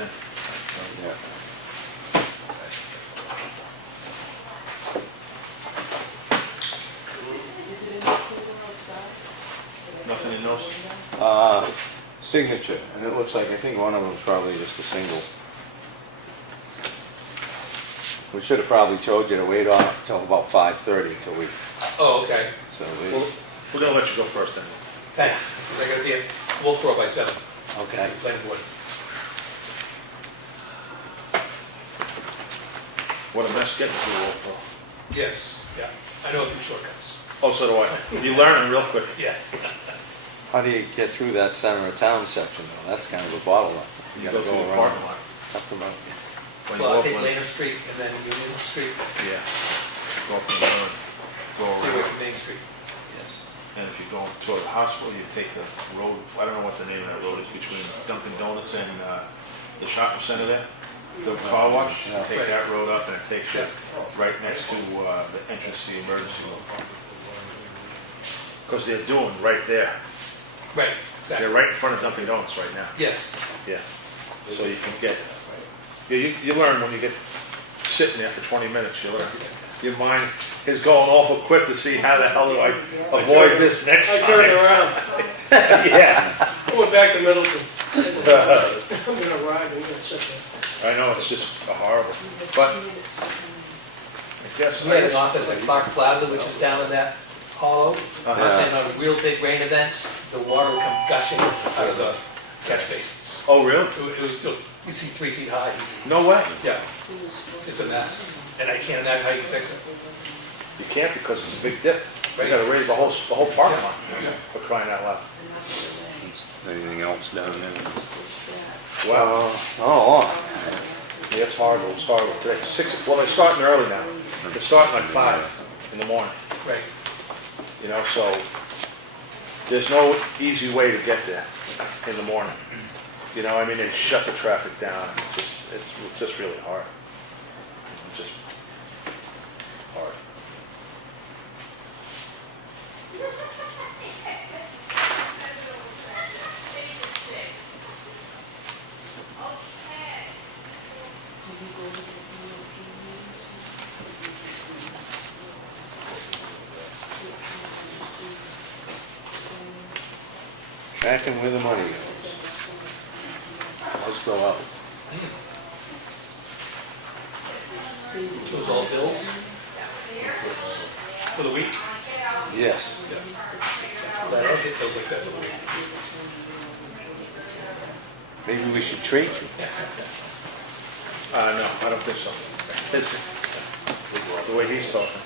in. Yeah. Is it in the cooler outside? Nothing in those? Signature, and it looks like, I think one of them's probably just a single. We should have probably told you to wait on till about 5:30 till we, Oh, okay. so Well, we're gonna let you go first then. Thanks. They're gonna be at Wolfboro by 7. okay. Planning board. What a mess getting through the Wolfboro. Yes, yeah. I know a few shortcuts. Oh, so do I. You learn them real quick. Yes. How do you get through that center of town section though? That's kind of a bottleneck. You gotta go through the around. parking lot. Tough to run. When you Well, I'll walk take in- Leonard Street and then Union Street. Yeah. Go up and down, go Stay away around. from Main Street. Yes. And if you go toward the hospital, you take the road, I don't know what the name of that road is, between Dunkin' Donuts and the shopping center there. The car wash, you Yeah. take that road up and it takes you Yeah. right next to the entrance to the emergency room. Because they're doing right there. Right, exactly. They're right in front of Dunkin' Donuts right now. Yes. Yeah. So you can get, yeah, you learn when you get sitting there for 20 minutes, you learn. Your mind is going awful quick to see how the hell do I avoid this next I time. turned around. Yeah. I went back to Middleton. I'm gonna ride, I'm gonna sit there. I know, it's just horrible. But I guess, We had an office at Clark Plaza, which is down in that hollow. Uh-huh. And on real big rain events, the water would come gushing out of the catch basins. Oh, really? It was, you see 3 feet high easy. No way. Yeah, it's a mess. And I can't imagine how you can fix it. You can't because it's a big dip. You gotta raise the whole parking lot for crying out loud. Anything else down there? Wow. Oh, Yeah, it's horrible, it's horrible. Today, well, they're starting early now. They're starting like 5 in the morning, Right. you know, so there's no easy way to get there in the morning. You know, I mean, they shut the traffic down. It's just really hard. Just hard. tracking where the money goes. Let's go up. Those all bills? For the week? Yes. I don't get those like that for the week. Maybe we should treat you. No, I don't think so. The way he's talking.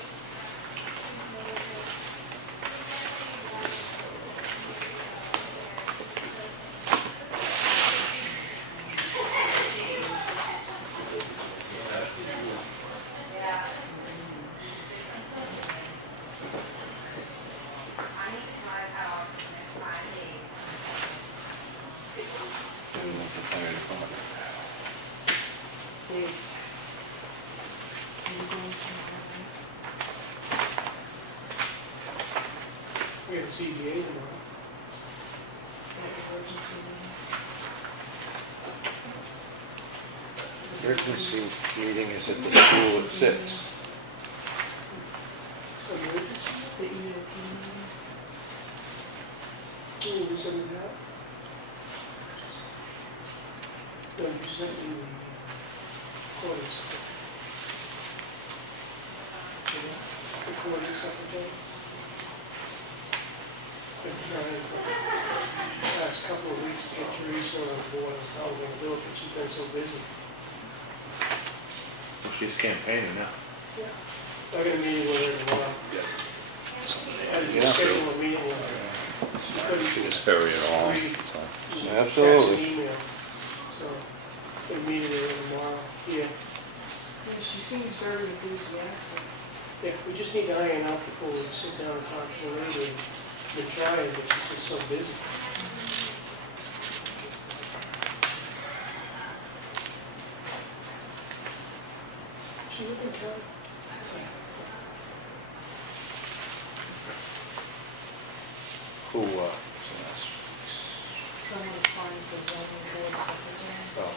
We have a CBA tomorrow. Emergency meeting is at the school at 6. Emergency? The EOP meeting? Oh, we send it out? No, you sent me the recordings. Recording secretary? Been trying for the last couple of weeks to get Teresa on board as how we're gonna do it, but she's been so busy. She's campaigning now. Yeah. I got a meeting with her tomorrow. I Yeah. just scheduled a meeting with her. She couldn't Just hurry it along. read. Absolutely. Text and email. So, they're meeting with her tomorrow. Yeah. Yeah, she seems very enthusiastic. Yeah, we just need to iron out before we sit down and talk to her later. We're trying, but she's just so busy. She looking try. Who, Someone applying for zoning board secretary. oh,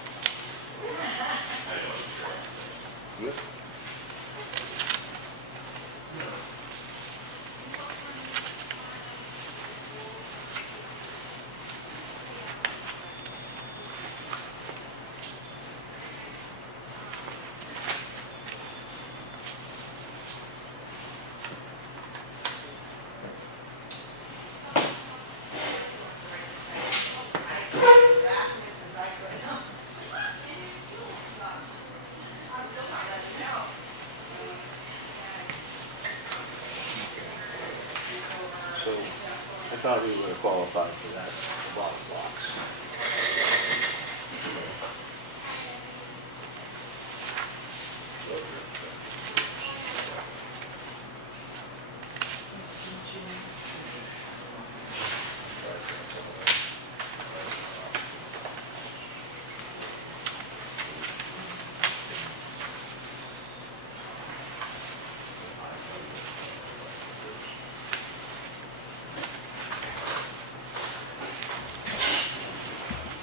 thought we would have qualified for that bottom box.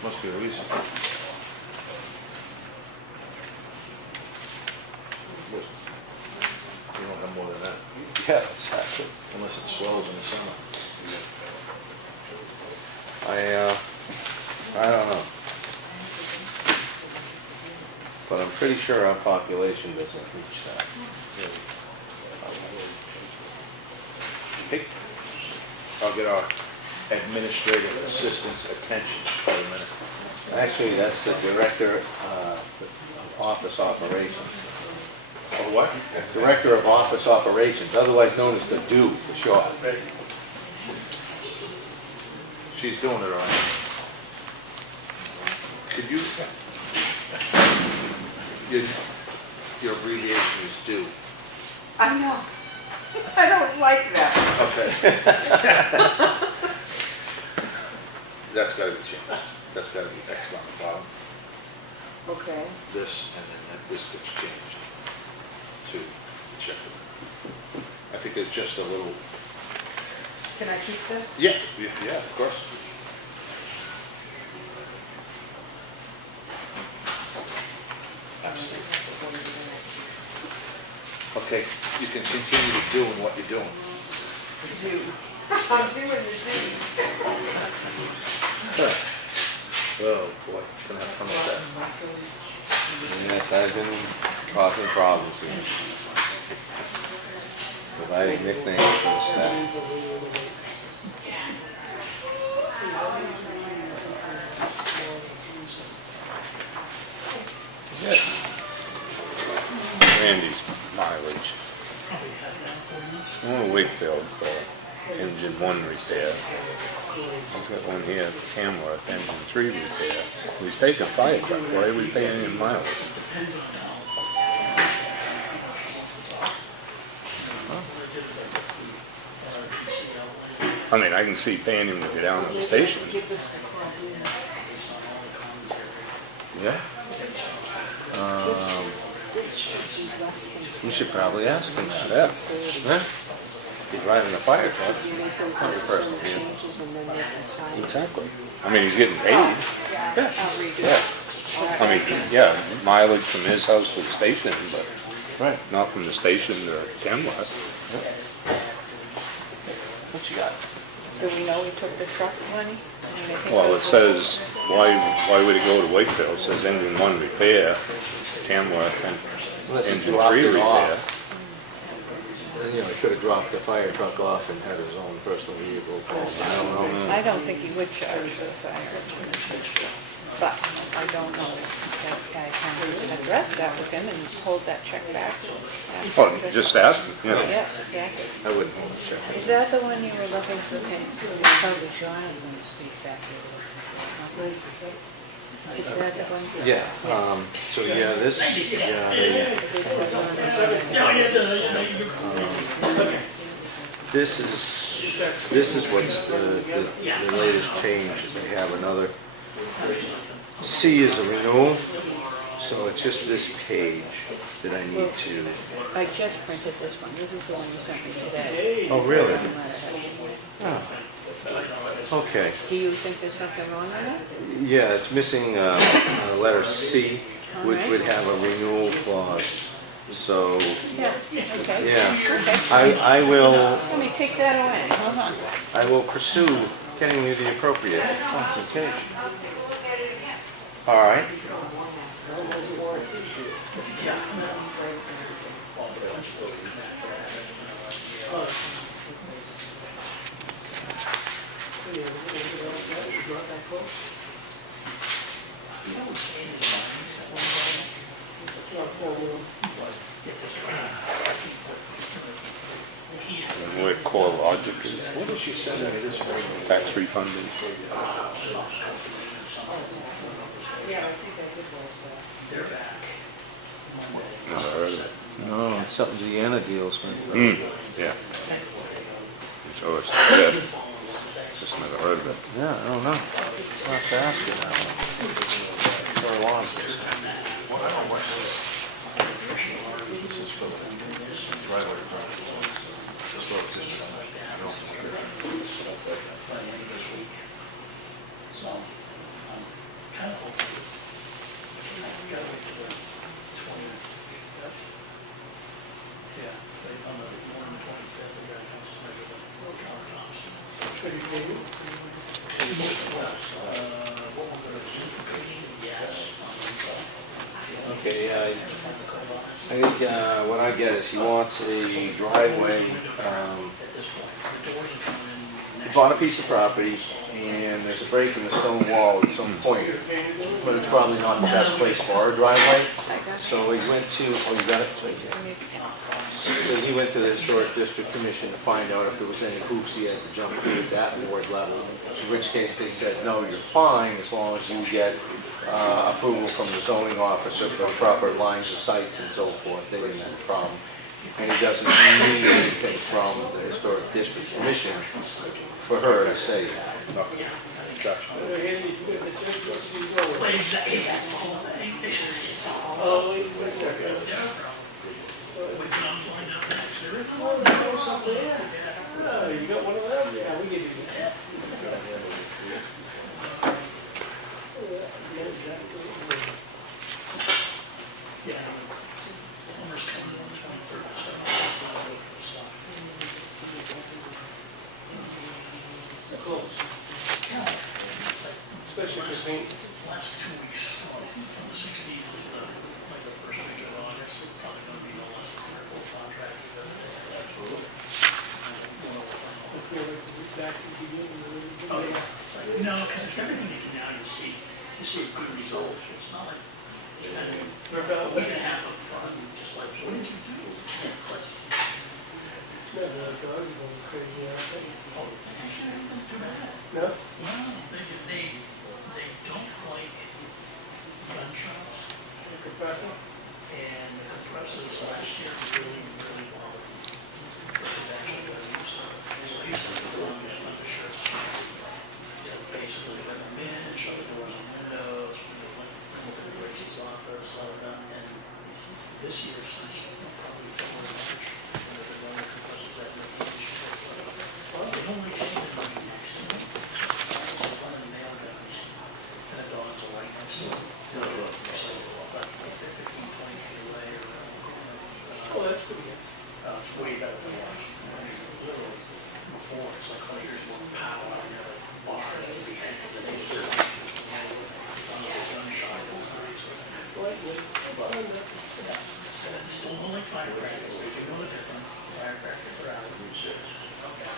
Must be a reason. You don't have more than that, Yeah, exactly. unless it swells in the summer. I don't know. But I'm pretty sure our population doesn't reach that. Hey, I'll get our administrative assistant's attention for a minute. Actually, that's the Director of Office Operations. Oh, what? Director of Office Operations, otherwise known as the DO for short. She's doing it all right. Could you, your abbreviation is due. I know. I don't like that. Okay. That's gotta be changed. That's gotta be X on the bottom. Okay. This, and then this gets changed to check. I think there's just a little, Can I keep this? yeah, of course. Okay, you can continue doing what you're doing. Do. I'm doing the thing. Oh, boy, gonna have fun with that. Yes, I've been causing problems here. Providing nicknames for the staff. Yes. Randy's mileage. One Wakefield for engine 1 repair. He's got one here, Tamworth, engine 3 repair. He's taking fire truck, why are we paying him mileage? I mean, I can see paying him to go down to the station. Give this to Claudia. Yeah? This should be less than. You should probably ask him that. Yeah. Huh? If you're driving a fire truck, You make those not your personal necessary vehicle. changes and then they can sign it. Exactly. I mean, he's getting paid. I'll redo Yeah. it. I mean, yeah, mileage from his house to the station, but Right. not from the station to Tamworth. What you got? Do we know he took the truck money? Well, it says, why would he go to Wakefield? It says engine 1 repair, Tamworth, and Unless he engine dropped 3 it repair. off. You know, he could have dropped the fire truck off and had his own personal vehicle. I don't know. I don't think he would charge for the fire. But I don't know. I can address that with him and hold that check back. Ask Oh, him to- just ask him, yeah. Yeah, exactly. I wouldn't hold the check. Is that the one you were looking for? Is that the one? Yeah, so yeah, this, yeah, they, this is what's the latest change. They have another, C is a renewal, so it's just this page that I need to, I just printed this one. This is the one you sent me today. oh, really? You might have had it. Okay, Do you think there's something wrong with it? yeah, it's missing a letter C, which would have a renewal clause, so, Yeah, okay. yeah. Okay. I will, Let me take that away. Hold on. I will pursue getting you the appropriate documentation. All right. And where Core Logic is, What did she send me this morning? tax refund is. Yeah, I think I did notice that. They're back Monday. Never heard of it. No, it's something Deanna deals with. Yeah. I'm sure it's good. Just never heard of it. Yeah, I don't know. I'll have to ask you that one. For alarm. So, I'm kind of hoping, we gotta wait till the 25th. Yeah, they found out more than 25th, they gotta have some measure the counter option. Should we pay you? What we're gonna do for cooking, yes. Okay, I think what I get is he wants a driveway, he bought a piece of property, and there's a break in the stone wall at some point, but it's probably not the best place for our driveway. So he went to, oh, you got it? So he went to the Historic District Commission to find out if there was any hoops he had to jump through at that board level. In which case they said, no, you're fine as long as you get approval from the zoning officer for proper lines of sights and so forth. They didn't have a problem. And he doesn't need anything from the Historic District Commission for her to say that. No. Gotcha. Andy, you got the check, what do you go with? Wait, exactly, that's the whole thing. Oh, wait a second. Oh, there's something there. Oh, you got one of them? Yeah, we give you that. Close. Especially for paint. Last 2 weeks, from the 16th to like the first week of August, it's probably gonna be no less than a full contract. I feel like we're back to the beginning. Oh, yeah. No, because everything you do now, you see a good result. It's not like, it's kind of, We're about, a week and a half of fun, just like, what did you do? Yeah, plus, no, the dogs are going crazy out there. oh, it's actually not too bad. No? Well, they don't like gunshots, The compressor? and the compressors last year really, really well. They actually got used to it. So I used to put on the undershirt. So basically, let them in, shut the doors and windows, remove the braces off there, slow it down. And this year, since probably February, March, they've been running compressors at the beach. They don't like seeing it on the next to me. Running nail guns, and the dogs are right next to it. So, about 15, 20 feet away or Oh, that's pretty good. it's way better than it was. Literally, before, it's like, oh, here's one pow out here, like, bar, and we had the neighbor. Gunshot. Like, But, yeah, it's still like firecrackers, so you know the difference. Firecrackers are out. Okay.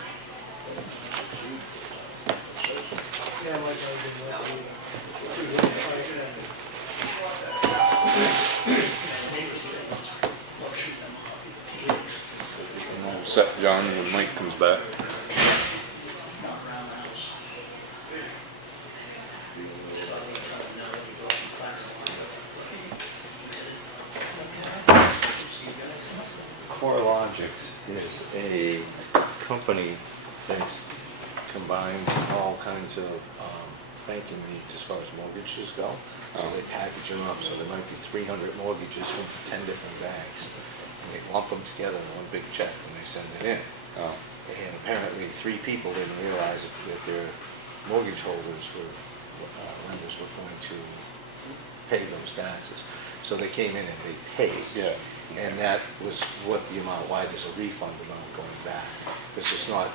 yeah, like I did, like, Neighbors, well, shoot them up. I'm all set, John, when Mike comes back. Not around the house. CoreLogics is a company that combines all kinds of banking needs as far as mortgages go. So they package them up, so there might be 300 mortgages from 10 different banks. And they lump them together in one big check and they send it in. Oh, And apparently 3 people didn't realize that their mortgage holders were, lenders were going to pay those taxes. So they came in and they paid. yeah. And that was what the amount, why there's a refund amount going back. Because it's not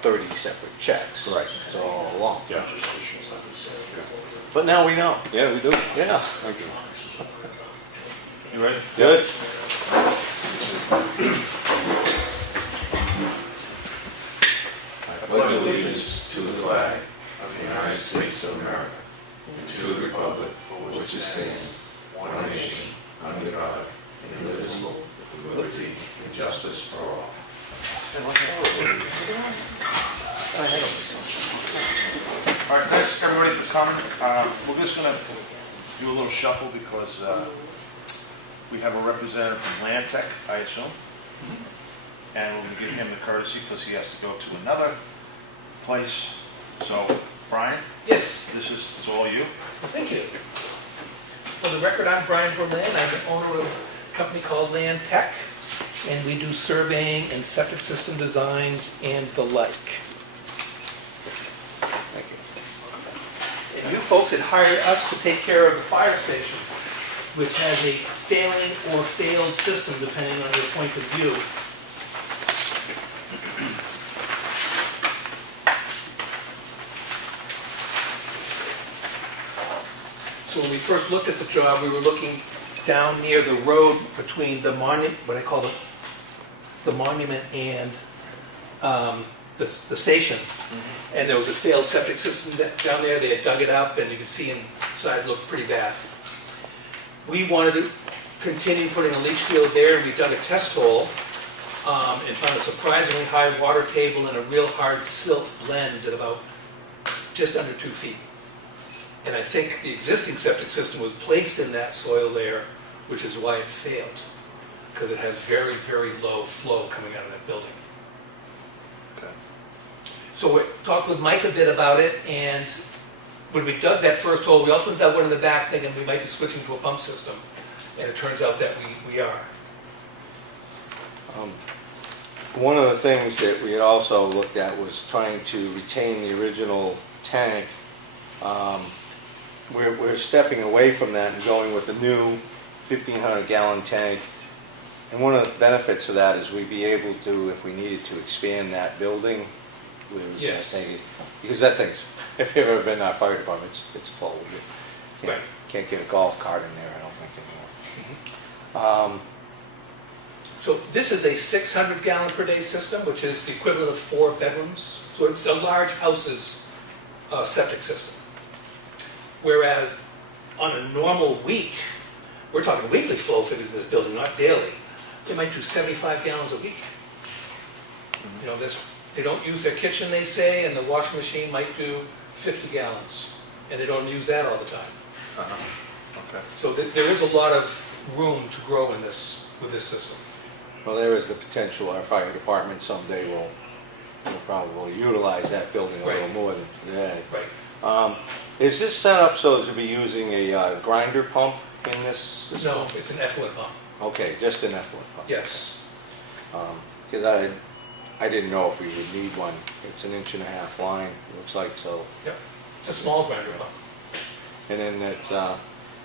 30 separate checks. Right. It's all along. Yeah. But now we know. Yeah, we do. Yeah. Thank you. You ready? Good. I pledge allegiance to the flag of the United States of America and to the republic for which it stands, one nation, under God, indivisible, with liberty and justice for all. All right, thanks everybody for coming. We're just gonna do a little shuffle because we have a representative from Land Tech, I assume. And we're gonna give him the courtesy because he has to go to another place. So, Brian, Yes, it's all you. thank you. For the record, I'm Brian Berlin. I'm the owner of a company called Land Tech, and we do surveying and septic system designs and the like. Thank you. And you folks had hired us to take care of the fire station, which has a failing or failed system depending on your point of view. So when we first looked at the job, we were looking down near the road between the monument, what I call the monument and the station. And there was a failed septic system down there. They had dug it up, and you could see inside it looked pretty bad. We wanted to continue putting a leach field there. We dug a test hole and found a surprisingly high water table and a real hard silt lens at about just under 2 feet. And I think the existing septic system was placed in that soil layer, which is why it failed, because it has very, very low flow coming out of that building. Okay. So we talked with Mike a bit about it, and when we dug that first hole, we also dug one in the back thinking we might be switching to a pump system, and it turns out that we are. One of the things that we had also looked at was trying to retain the original tank. We're stepping away from that and going with a new 1,500 gallon tank. And one of the benefits of that is we'd be able to, if we needed to expand that building, we would Yes. take it. Because that thing's, if you've ever been in our fire department, it's full. You Right. can't get a golf cart in there, I don't think anymore. So this is a 600 gallon per day system, which is the equivalent of 4 bedrooms. So it's a large house's septic system. Whereas on a normal week, we're talking weekly flow figures in this building, not daily, they might do 75 gallons a week. You know, they don't use their kitchen, they say, and the washing machine might do 50 gallons, and they don't use that all the time. Okay. So there is a lot of room to grow in this with this system. Well, there is the potential, our fire department someday will probably utilize that building a little Right. more than today. Right. Is this set up so to be using a grinder pump in this system? No, it's an effluent pump. Okay, just an effluent pump. Yes. Because I didn't know if we would need one. It's 1.5 inch line, it looks like, so. Yep. It's a small grinder pump. And then it's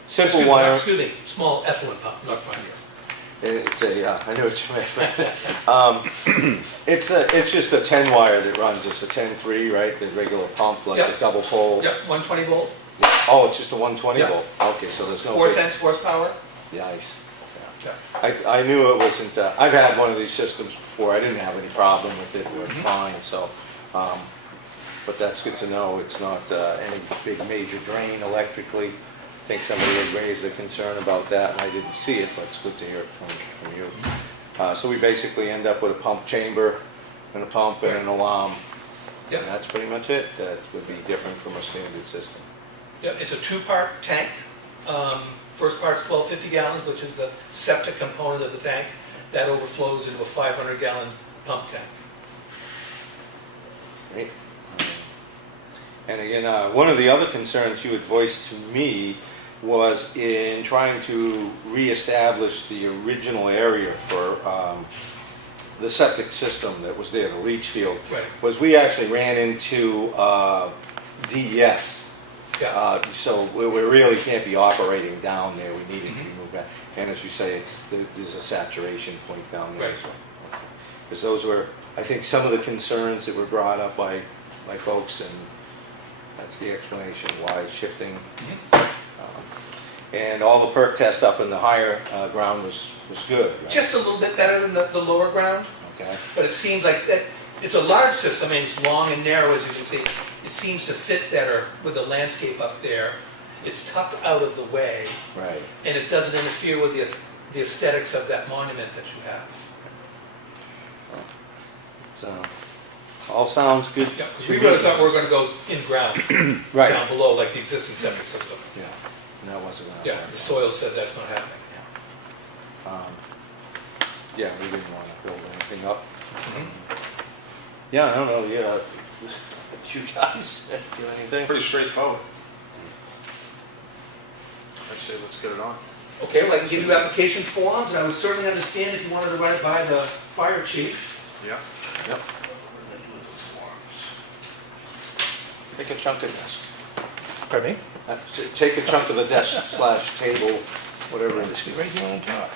simple wire. Excuse me, small effluent pump, not grinder. It's I knew what you meant. It's just a 10 wire that runs. It's a 10-3, right? The regular pump, like Yep. the double pole. Yep, 120 volt, Oh, it's just a 120 Yep. volt. Okay, so there's no 410 horsepower. big, nice. Yeah. I knew it wasn't. I've had one of these systems before. I didn't have any problem with it. It worked fine. So, but that's good to know. It's not any big major drain electrically. I think somebody had raised a concern about that, and I didn't see it, but it's good to hear it from you. So we basically end up with a pump chamber and a pump and an alarm. Yep. And that's pretty much it. That would be different from a standard system. Yep, it's a 2-part tank. First part's 1250 gallons, which is the septic component of the tank. That overflows into a 500 gallon pump tank. Great. And again, one of the other concerns you had voiced to me was in trying to reestablish the original area for the septic system that was there, the leach field. Right. Was we actually ran into DES. Yeah. So we really can't be operating down there. We needed to be moved back. And as you say, there's a saturation point down there Right. as well. Because those were, I think, some of the concerns that were brought up by folks, and that's the explanation why shifting. And all the perk test up in the higher ground was good, right? Just a little bit better than the lower ground, Okay. but it seems like that it's a large system, and it's long and narrow, as you can see. It seems to fit better with the landscape up there. It's tucked out of the way, Right. and it doesn't interfere with the aesthetics of that monument that you have. It's, all sounds good. Yeah, because to we really me. thought we were gonna go in ground, Right. down below, like the existing septic system. Yeah, and that wasn't gonna Yeah, work. the soil said that's not happening. Yeah, we didn't want to build anything up. Yeah, I don't know, yeah, you guys do anything? Pretty straightforward. I say let's get it on. Okay, well, I can give you application forms, and I would certainly understand if you wanted to run it by the fire chief. Yeah. Yep. Take a chunk of desk. Pardon me? Take a chunk of the desk slash table, whatever it is. Right here on top.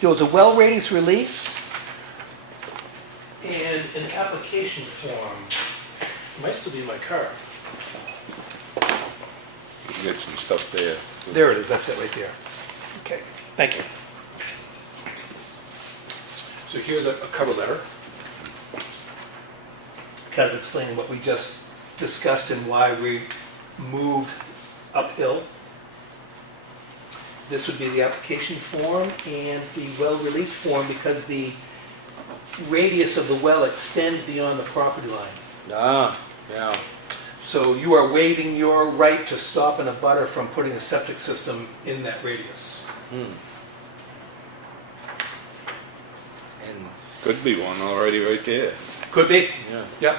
There was a well ratings release and an application form. It might still be in my car. You get some stuff there. There it is, that's it right there. Okay, thank you. So here's a cover letter, kind of explaining what we just discussed and why we moved uphill. This would be the application form and the well release form because the radius of the well extends beyond the property line. Ah, yeah. So you are waiving your right to stop an abutter from putting a septic system in that radius. And Could be one already right there. Could be. yeah, Yep.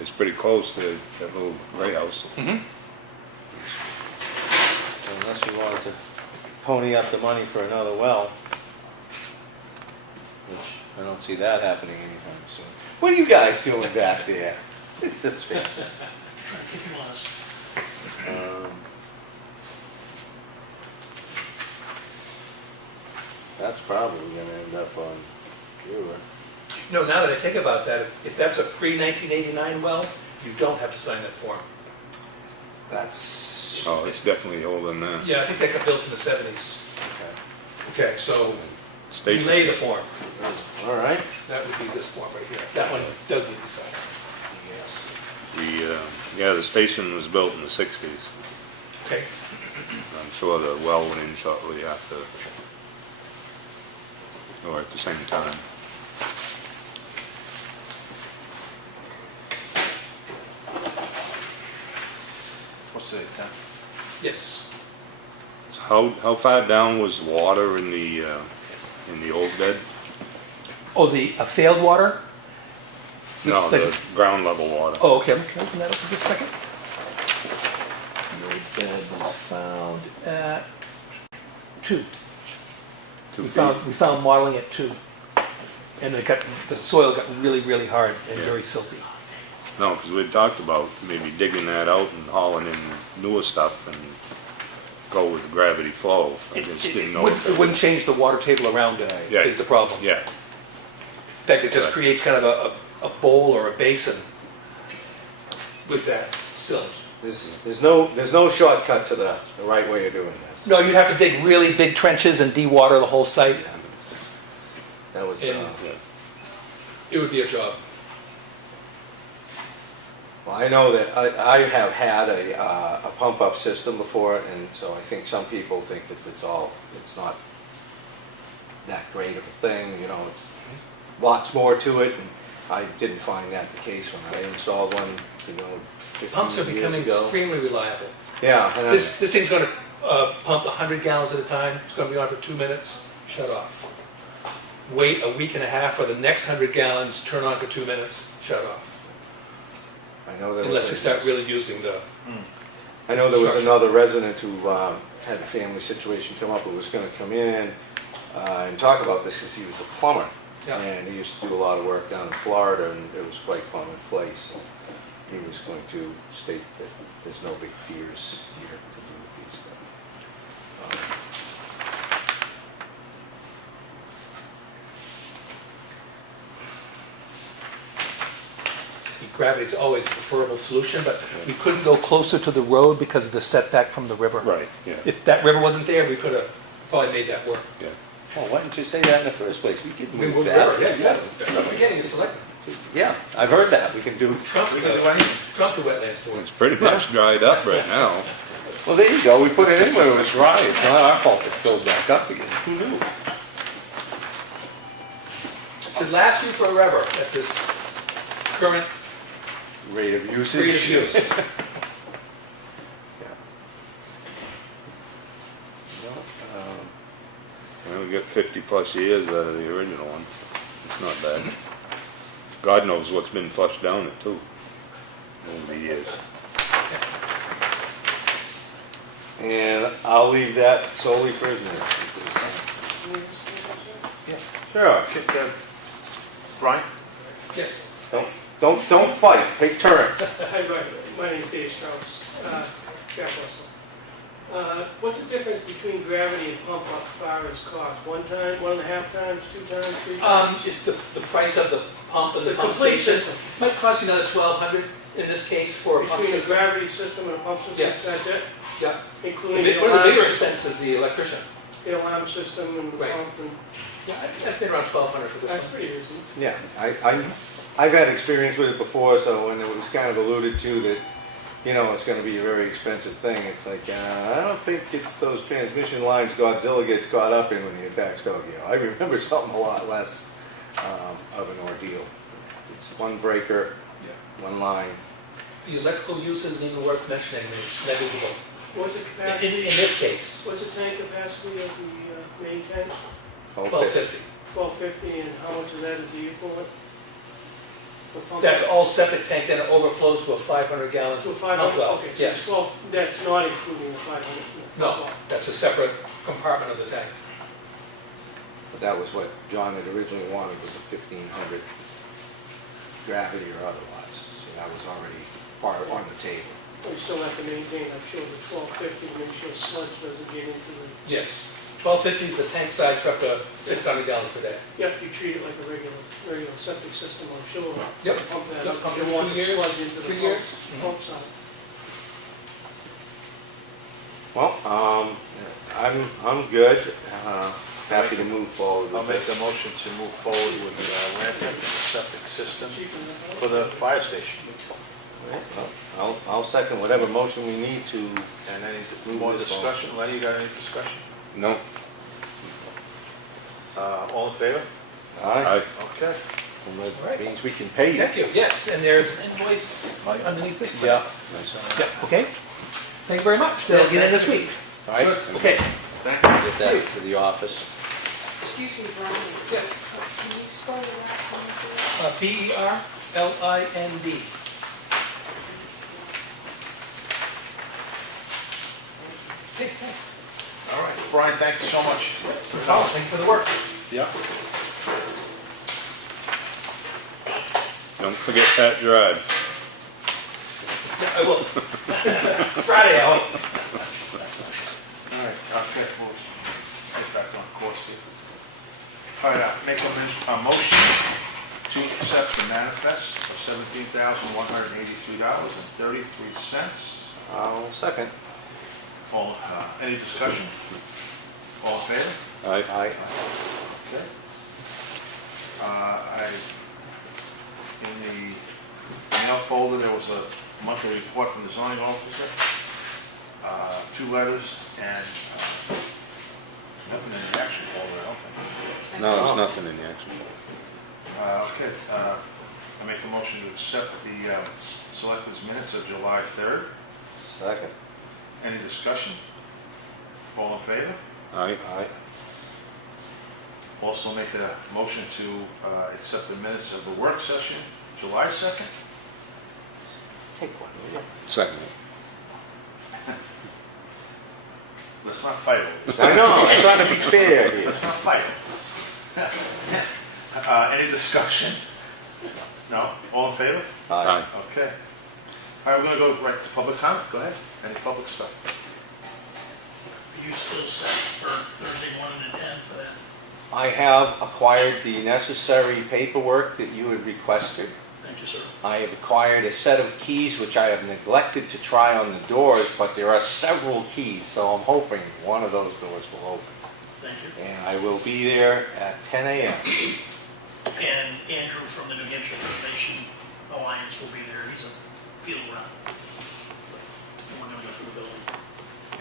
It's pretty close to that little gray house. unless you wanted to pony up the money for another well, which I don't see that happening anytime soon. What are you guys doing back there? This faces. Keep him honest. That's probably gonna end up on viewer. No, now that I think about that, if that's a pre-1989 well, you don't have to sign that form. That's, Oh, it's definitely older than that. Yeah, I think that got built in the 70s. okay. Okay, so Station. relay the form. All right. That would be this form right here. That one does need to be signed. The station was built in the 60s. Okay. I'm sure the well went in shortly after, or at the same time. What's the 10? Yes. How far down was the water in the old bed? Oh, the failed water? No, the ground level water. Oh, okay. Can I open that up for just a second? The bed was found at 2. 2 We feet. found modeling at 2. And the soil got really, really hard and Yeah. very silty. No, because we talked about maybe digging that out and hauling in newer stuff and go with the gravity flow. I just didn't know. if It wouldn't change the water table around it, Yeah. is the problem. Yeah, In fact, it just Right. creates kind of a bowl or a basin with that silt. There's no shortcut to the right way of doing this. No, you'd have to dig really big trenches and de-water the whole site. That was, And- It would be a job. well, I know that I have had a pump up system before, and so I think some people think that it's not that great of a thing, you know, it's lots more to it, and I didn't find that the case when I installed one, you know, 15 Pumps are years becoming ago. extremely reliable. Yeah, and This thing's gonna pump 100 gallons at a time, it's gonna be on for 2 minutes, shut off. Wait a week and a half for the next 100 gallons, turn on for 2 minutes, shut off. I know there Unless they was start really using the, I know there was structure. another resident who had a family situation come up, who was gonna come in and talk about this because he was a plumber. Yeah. And he used to do a lot of work down in Florida, and it was quite commonplace. So he was going to state that there's no big fears here to do with these. gravity is always the preferable solution, but we couldn't go closer to the road because of the setback from the river. Right, yeah, If that river wasn't there, we could have probably made that work. yeah. Well, why didn't you say that in the first place? We could We move moved the that. river, yeah, yes. I'm forgetting the select, Yeah, I've heard that. We can do. Trump the wetlands board. It's pretty much dried up right now. Well, there you go. We put it in when it was dry. It's not our fault it filled back up again. Who knew? should last you forever at this current Rate of usage. rate of use. Well, we got 50+ years out of the original one. It's not bad. God knows what's been flushed down it too, over the years. And I'll leave that solely for his minutes. Sure. Brian? Yes. Don't fight, take turns. Hi, Brian. My name's Dave Strauss, Jack Russell. What's the difference between gravity and pump up as far as cost? 1 time, 1.5 times, 2 times, 3 times? It's the price of the pump and the The pump complete station. system. Might cost you another $1,200 in this case for a pump Between a system. gravity system and a pump system? Yes. That's it? Yeah. Including the One of the alarm bigger system, expenses is the electrician. the alarm system and the Right. pump and, Yeah, that's been around $1,200 for this that's one. pretty reasonable. Yeah, I've had experience with it before, so when it was kind of alluded to that, you know, it's gonna be a very expensive thing, it's like, I don't think it's those transmission lines Godzilla gets caught up in when he attacks Tokyo. I remember something a lot less of an ordeal. It's one breaker, one line. The electrical use isn't even worth mentioning, it's negligible. What's the In capacity, this case, what's the tank capacity of the main tank? 1250. 1250, and how much of that is the effluent? The pump? That's all septic tank, then it overflows to a 500-gallon To a pump 500, well. okay, so Yes. it's 12, that's not including the 500. No, that's a separate compartment of the tank. But that was what John had originally wanted, was a 1500 gravity or otherwise, so that was already part on the table. We still have to maintain, I'm sure, the 1250 to make sure sludge doesn't get into the, Yes. 1250 is the tank size for up to 600 gallons per day. yep, you treat it like a regular septic system, I'm sure. Yep. Pump that, Yep, up. pump You it want 2 the years, sludge into 3 the years. pump side. Well, I'm good, happy to move forward I'll with make a this. motion to move forward with the Lantern septic system Cheaper than that. for the fire station. I'll second whatever motion we need to. And any Move more this forward. discussion? Lenny, you got any discussion? No? All in favor? Aye. Okay. And that means we can pay you. Thank you, yes, and there's an invoice right underneath this thing. Yeah. Yeah, okay. Thank you very much. They'll get in this week. All right, Okay. Thank you. get that to the office. Excuse me, Brian. Yes. Can you spell your last name, please? Perlind. Okay, thanks. All right, Brian, thank you so much. Oh, thank you for the work. Yeah. Don't forget Pat Drive. Yeah, I will. Friday, I hope. All right, okay, we'll get back on course here. All right, make a motion to accept the manifest of $17,183.33. I'll second. All, any discussion? All in favor? Aye. Aye. Okay. In the mail folder, there was a monthly report from the zoning officer, 2 letters, and nothing in the action folder, I don't think. No, there's nothing in the action. Okay, I make a motion to accept the selectmen's minutes of July 3rd. Second. Any discussion? All in favor? Aye. Aye. Also make a motion to accept the minutes of the work session, July 2nd. Take one, will you? Second. Let's not fight over this. I know, I'm trying to be fair here. Let's not fight. Any discussion? No? All in favor? Aye. Okay. All right, we're gonna go right to public comment. Go ahead. Any public stuff? Are you still set for Thursday 1 to 10 for that? I have acquired the necessary paperwork that you had requested. Thank you, sir. I have acquired a set of keys which I have neglected to try on the doors, but there are several keys, so I'm hoping one of those doors will open. Thank you. And I will be there at 10 a.m. And Andrew from the New Hampshire Conservation Alliance will be there. He's a field rep. And we're going to go through the building.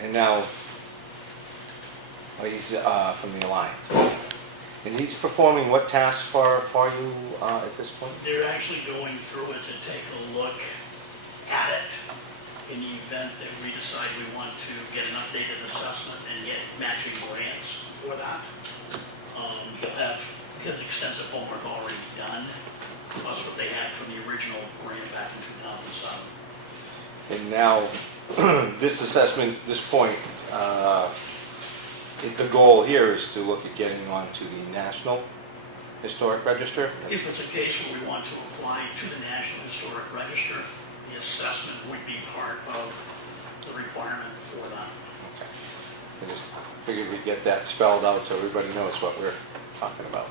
And now, he's from the Alliance. And he's performing what tasks for you at this point? They're actually going through it to take a look at it in the event that we decide we want to get an updated assessment and get matching grants for that. He'll have his extensive homework already done, plus what they had from the original grant back in 2007. And now, this assessment, this point, the goal here is to look at getting onto the National Historic Register. If it's a case where we want to apply to the National Historic Register, the assessment would be part of the requirement for that. Okay. I just figured we'd get that spelled out so everybody knows what we're talking about.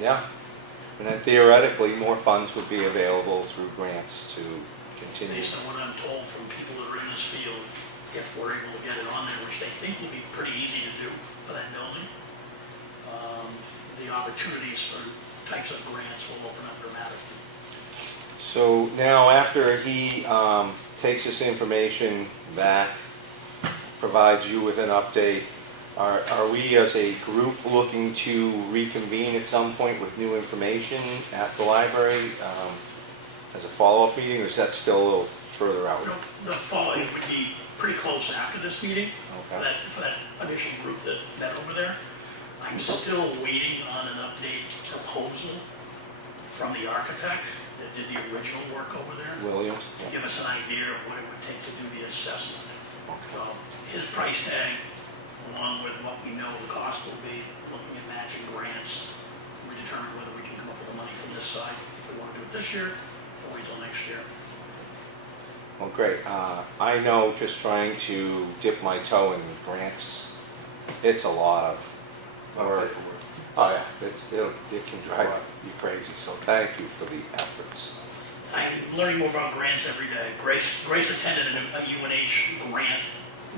Yeah, and then theoretically, more funds would be available through grants to continue. Based on what I'm told from people that are in this field, if we're able to get it on there, which they think will be pretty easy to do for that building, the opportunities for types of grants will open up dramatically. So now, after he takes this information back, provides you with an update, are we as a group looking to reconvene at some point with new information at the library as a follow-up meeting, or is that still a little further out? The follow-up would be pretty close after this meeting, Okay. for that initial group that met over there. I'm still waiting on an update proposal from the architect that did the original work over there. Williams? To give us an idea of what it would take to do the assessment. So his price tag, along with what we know the cost will be, looking at matching grants, we determine whether we can come up with the money from this side, if we want to do it this year, or wait till next year. Well, great. I know just trying to dip my toe in grants, it's a lot of work. Oh yeah, it can drive you crazy, so thank you for the efforts. I'm learning more about grants every day. Grace attended a UNH grant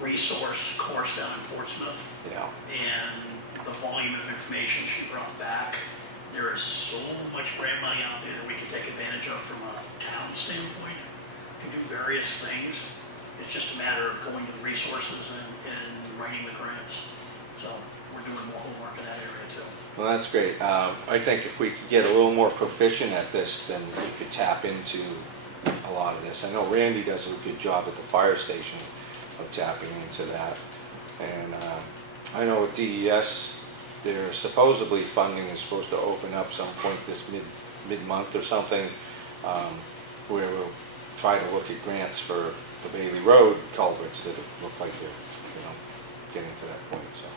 resource course down in Portsmouth, Yeah. and the volume of information she brought back, there is so much grant money out there that we can take advantage of from a town standpoint to do various things. It's just a matter of going to the resources and writing the grants. So we're doing more homework in that area too. Well, that's great. I think if we could get a little more proficient at this, then we could tap into a lot of this. I know Randy does a good job at the fire station of tapping into that. And I know with DES, their supposedly funding is supposed to open up some point this mid-month or something, where we'll try to look at grants for the Bailey Road culverts that look like they're, getting to that point. So,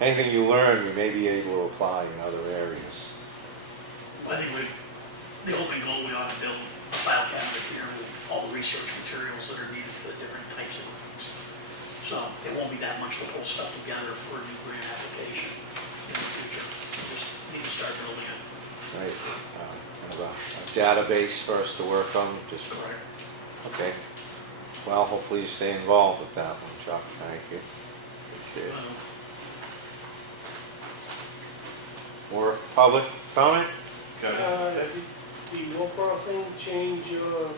anything you learn, we may be able to apply in other areas. I think the open goal, we ought to build a file cabinet here with all the research materials that are needed for the different types of grants. So it won't be that much to pull stuff together for a new grant application in the future. We just need to start building it. Right, kind of a database for us to work on, just Correct. okay. Well, hopefully you stay involved with that one, Chuck. Thank you. Appreciate it. More public comment? Did the Wolfboro thing change your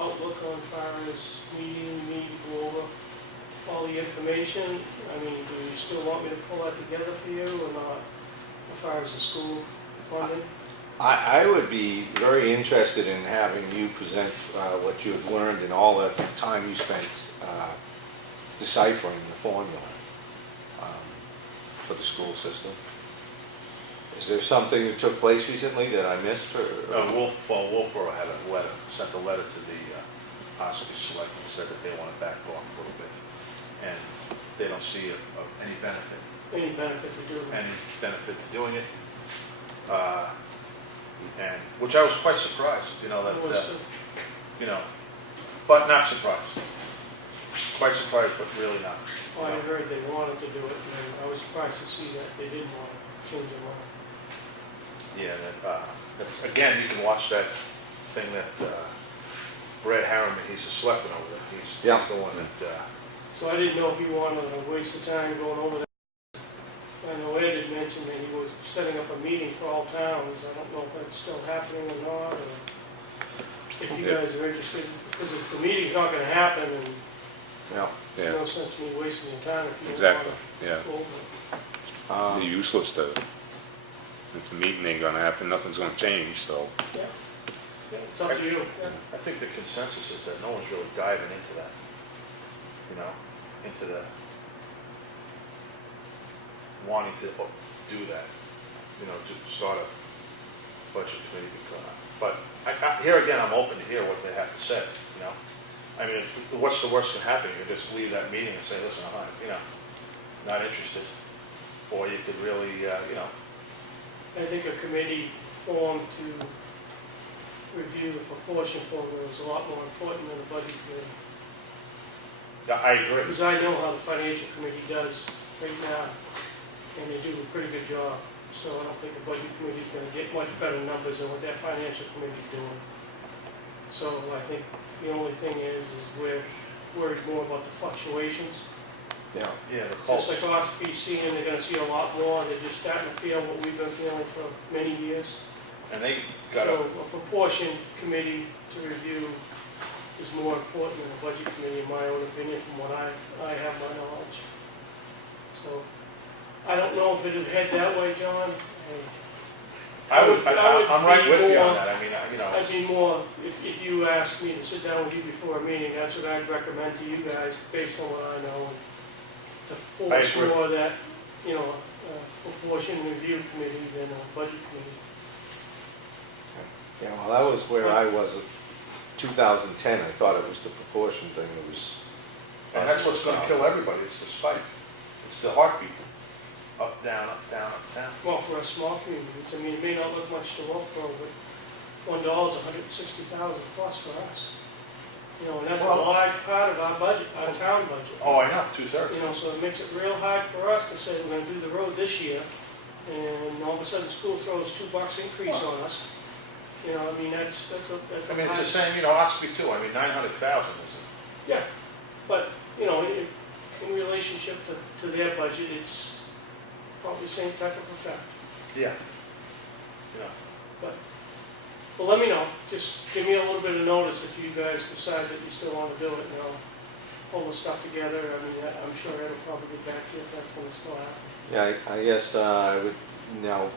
outlook on far as meeting, we need to go over all the information? I mean, do you still want me to pull that together for you or not, as far as the school funding? I would be very interested in having you present what you have learned and all the time you spent deciphering the formula for the school system. Is there something that took place recently that I missed? Wolfboro had a letter, sent a letter to the Espie Selectmen, said that they want to back off a little bit, and they don't see any benefit. Any benefit to doing it? Any benefit to doing it, and which I was quite surprised, but not surprised. Quite surprised, but really not. Well, I heard they wanted to do it, and I was surprised to see that they didn't want to change their mind. Yeah, again, you can watch that thing that Brad Harriman, he's a selectman over there. He's the one that. So I didn't know if you wanted to waste the time going over that. I know Ed had mentioned that he was setting up a meeting for all towns. I don't know if that's still happening or not, or if you guys are interested, because if the meeting's not gonna happen, and Yeah. Yeah, No sense me wasting your time if you don't exactly, want yeah. to go over it. Be useless to, if the meeting ain't gonna happen, nothing's gonna change, so. Yeah, it's up to you. I think the consensus is that no one's really diving into that, you know, into the wanting to do that, you know, to start a budget committee. But here again, I'm open to hear what they have to say, you know. I mean, what's the worst that can happen? You just leave that meeting and say, listen, I'm not, you know, not interested. Or you could really, you know. I think a committee formed to review the proportion formula is a lot more important than a budget committee. I agree. Because I know how the financial committee does right now, and they do a pretty good job. So I don't think the budget committee is going to get much better numbers than what that financial committee is doing. So I think the only thing is we're worried more about the fluctuations. Yeah. Yeah, the pulse. Just like Espie seeing, they're going to see a lot more. They're just starting to feel what we've been feeling for many years. And they got So a proportion committee to review is more important than a budget committee, in my own opinion, from what I have my knowledge. So I don't know if it'd head that way, John. I'm right be with you on more- that. I mean, you know. I'd be more, if you asked me to sit down with you before a meeting, that's what I'd recommend to you guys, based on what I know. To force agree. more of that, you know, proportion review committee than a budget committee. Yeah, well, that was where I was in 2010. I thought it was the proportion thing that was. And that's what's gonna kill everybody, it's the spike. It's the heartbeat. Up, down, up, down, up, down. Well, for a small communities, I mean, it may not look much to work for, but $1 is $160,000 plus for us. You know, and that's a Well- large part of our budget, our town budget. Oh, I know, 2/3. You know, so it makes it real hard for us to say we're gonna do the road this year, and all of a sudden school throws $2 increase on us. You know, I mean, that's a I mean, it's the hard- same, you know, Espie too, I mean, 900,000 is Yeah, but, you know, in relationship to their budget, it's probably the same type of effect. yeah. Yeah. Well, let me know, just give me a little bit of notice if you guys decide that you still want to do it, and I'll pull the stuff together. I mean, I'm sure it'll probably get back to you if that's going to still happen. Yeah, I guess I would, now,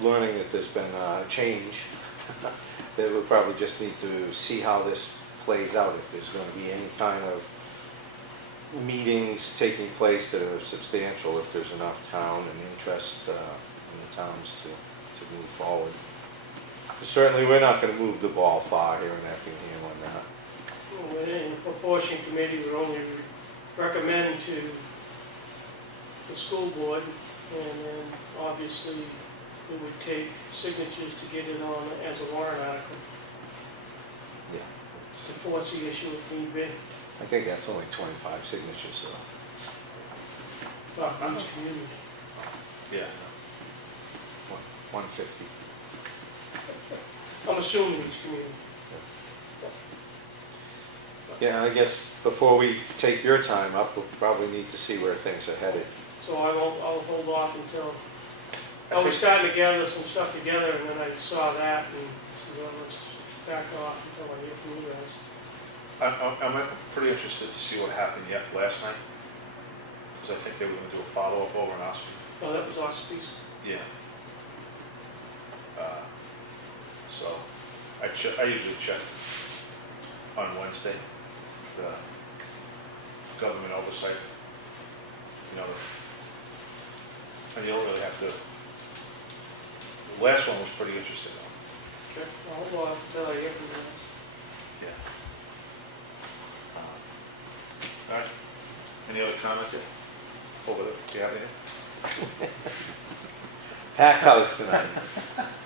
learning that there's been a change, that we'll probably just need to see how this plays out, if there's going to be any kind of meetings taking place that are substantial, if there's enough town and interest in the towns to move forward. Certainly, we're not going to move the ball far here in Effingham on that. Well, in the proportion committee, would only recommend to the school board, and then obviously it would take signatures to get it on as a warrant article, Yeah. to force the issue if need be, I think that's only 25 signatures, though. of each community. Yeah. 150. I'm assuming each community. Yeah, I guess before we take your time up, we'll probably need to see where things are headed. So I'll hold off until, I I was think- starting to gather some stuff together, and then I saw that, and said, well, let's back off until I hear from you guys. I'm pretty interested to see what happened yet last night, because I think they were gonna do a follow-up over in Espie. Oh, that was Espie's. Yeah. So, I usually check on Wednesday, the government oversight, you know, and you don't really have to, the last one was pretty interesting though. Okay. Well, I'll have to tell I hear from you guys. Yeah. All right, any other comments there? Over there, do you have anything? Packed house tonight.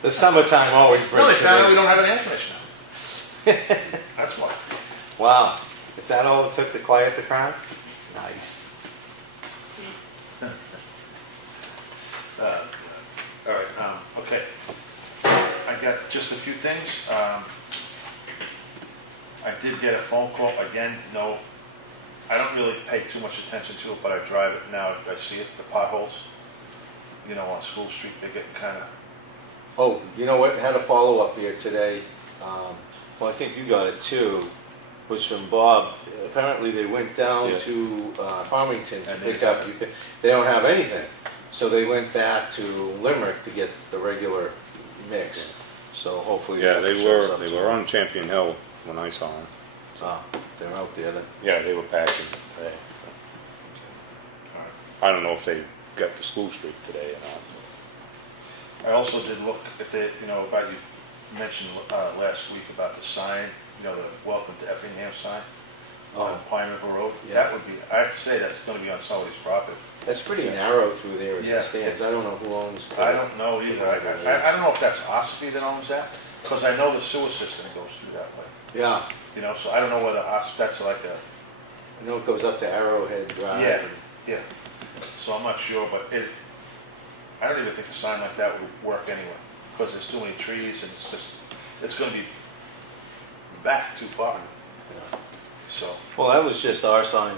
The summertime always No, brings it's it not, we in. don't have an air conditioner. That's why. Wow, is that all it took to quiet the crowd? Nice. All right, okay. I got just a few things. I did get a phone call, again, no, I don't really pay too much attention to it, but I drive it now, I see it, the potholes. You know, on School Street, they're getting kind of, Oh, you know what, had a follow-up here today. Well, I think you got it too. was from Bob. Apparently they went down Yeah. to Farmington to And they pick up, have they don't have anything. So they went back to Limerick to get the regular mix. So hopefully. Yeah, that they shows were, up they to were them. on Champion Hill when I saw them. Ah, they're out there then. Yeah, they were packing today. I don't know if they got to School Street today or not. I also did look if they, about you mentioned last week about the sign, the welcome to Effingham sign on Pine River Road. Yeah. That would be, I'd say that's gonna be on somebody's property. That's pretty narrow through there as Yeah. it stands. I don't know who owns that. I don't know either. I don't know if that's Espie that owns that, because I know the sewer system goes through that way. Yeah, So I don't know whether that's like a, I know it goes up to Arrowhead Drive. Yeah. and- yeah. So I'm not sure, but I don't even think a sign like that would work anyway, because there's too many trees and it's gonna be back too far, yeah. so. Well, that was just our sign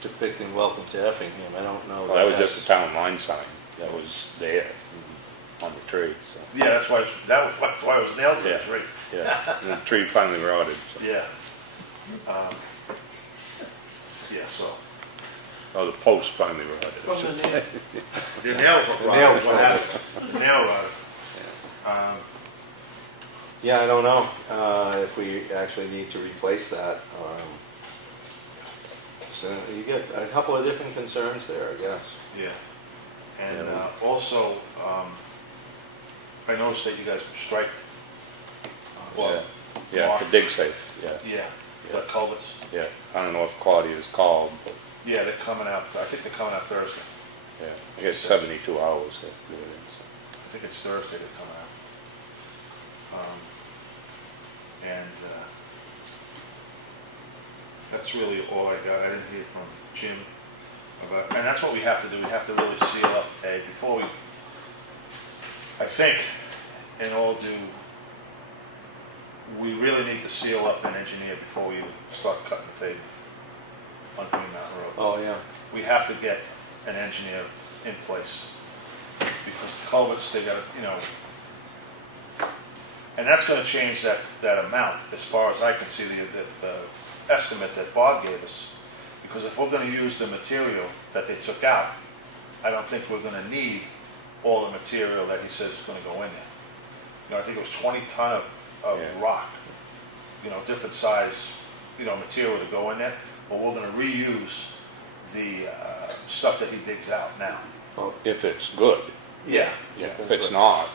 depicting welcome to Effingham. I don't know. Well, that was just a town line sign that was there on the tree, so. Yeah, that's why it was nailed to the Yeah. tree. Yeah, and the tree finally rotted. So. Yeah. Yeah, so. Oh, the post finally rotted. From the nail. The nail rotted. nail What rotted. happened? The nail rotted. Yeah, I don't know if we actually need to replace that. So you get a couple of different concerns there, I guess. Yeah. And also, I noticed that you guys striped. Yeah, yeah, Mark. the dig safe, yeah, Yeah, the culverts. yeah. I don't know if Claudia's called, but, Yeah, they're coming out, I think they're coming out Thursday. yeah, I guess 72 hours to do it in, so. I think it's Thursday they're coming out. That's really all I got. I didn't hear from Jim about, and that's what we have to do. We have to really seal up, before we, I think, in all due, we really need to seal up and engineer before we start cutting the pavement on Green Mountain Road. Oh, yeah. We have to get an engineer in place, because the culverts, they gotta, and that's gonna change that amount, as far as I can see, the estimate that Bob gave us. Because if we're gonna use the material that they took out, I don't think we're gonna need all the material that he says is gonna go in there. I think it was 20 ton of Yeah. rock, different size, material to go in there, but we're gonna reuse the stuff that he digs out now. If it's good, Yeah, yeah, if it's not,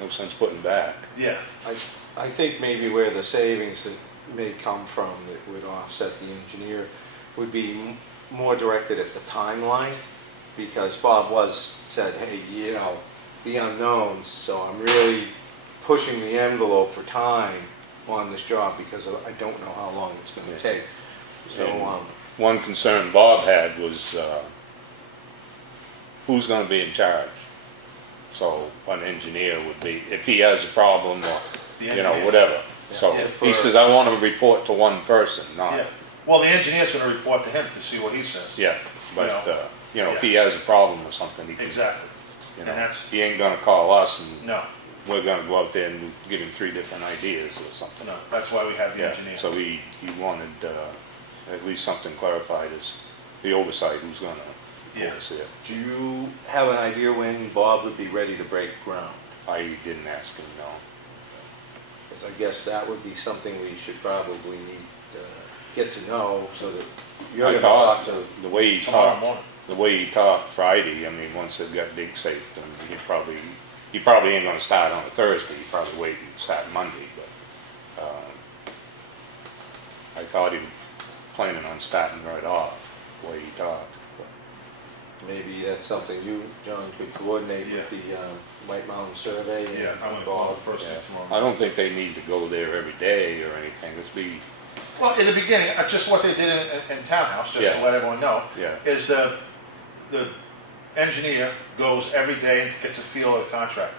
no sense putting back. yeah, I think maybe where the savings that may come from that would offset the engineer would be more directed at the timeline, because Bob said, hey, the unknowns, so I'm really pushing the envelope for time on this job because I don't know how long it's going to take. So, And one concern Bob had was who's going to be in charge. So an engineer would be, if he has a problem or, The engineer. whatever. So Yeah, he says, I want to report to one person, not, yeah. Well, the engineer's gonna report to him to see what he says. yeah, but, Yeah. if he has a problem or something, he can, Exactly. you And know, that's, he ain't gonna call us and no, we're gonna go out there and give him 3 different ideas or something. no, that's why we have the Yeah, engineer. so he wanted at least something clarified as the oversight, who's gonna Yeah. oversee it. do you have an idea when Bob would be ready to break ground? I didn't ask him, no. Because I guess that would be something we should probably need to get to know, so that you're I going to thought talk to. the way he Tomorrow talked, morning. the way he talked Friday, I mean, once it got dig safe, then he probably ain't gonna start on a Thursday, he probably wait and start Monday, but, I thought he was planning on starting right off, the way he talked. Maybe that's something you, John, could coordinate with the White Mountain Survey and Yeah, I'm gonna Bob. call first thing Yeah. tomorrow I morning. don't think they need to go there every day or anything, let's be, Well, in the beginning, just what they did in Townhouse, just Yeah. to let everyone know, yeah, is the engineer goes every day and gets a feel of the contractor.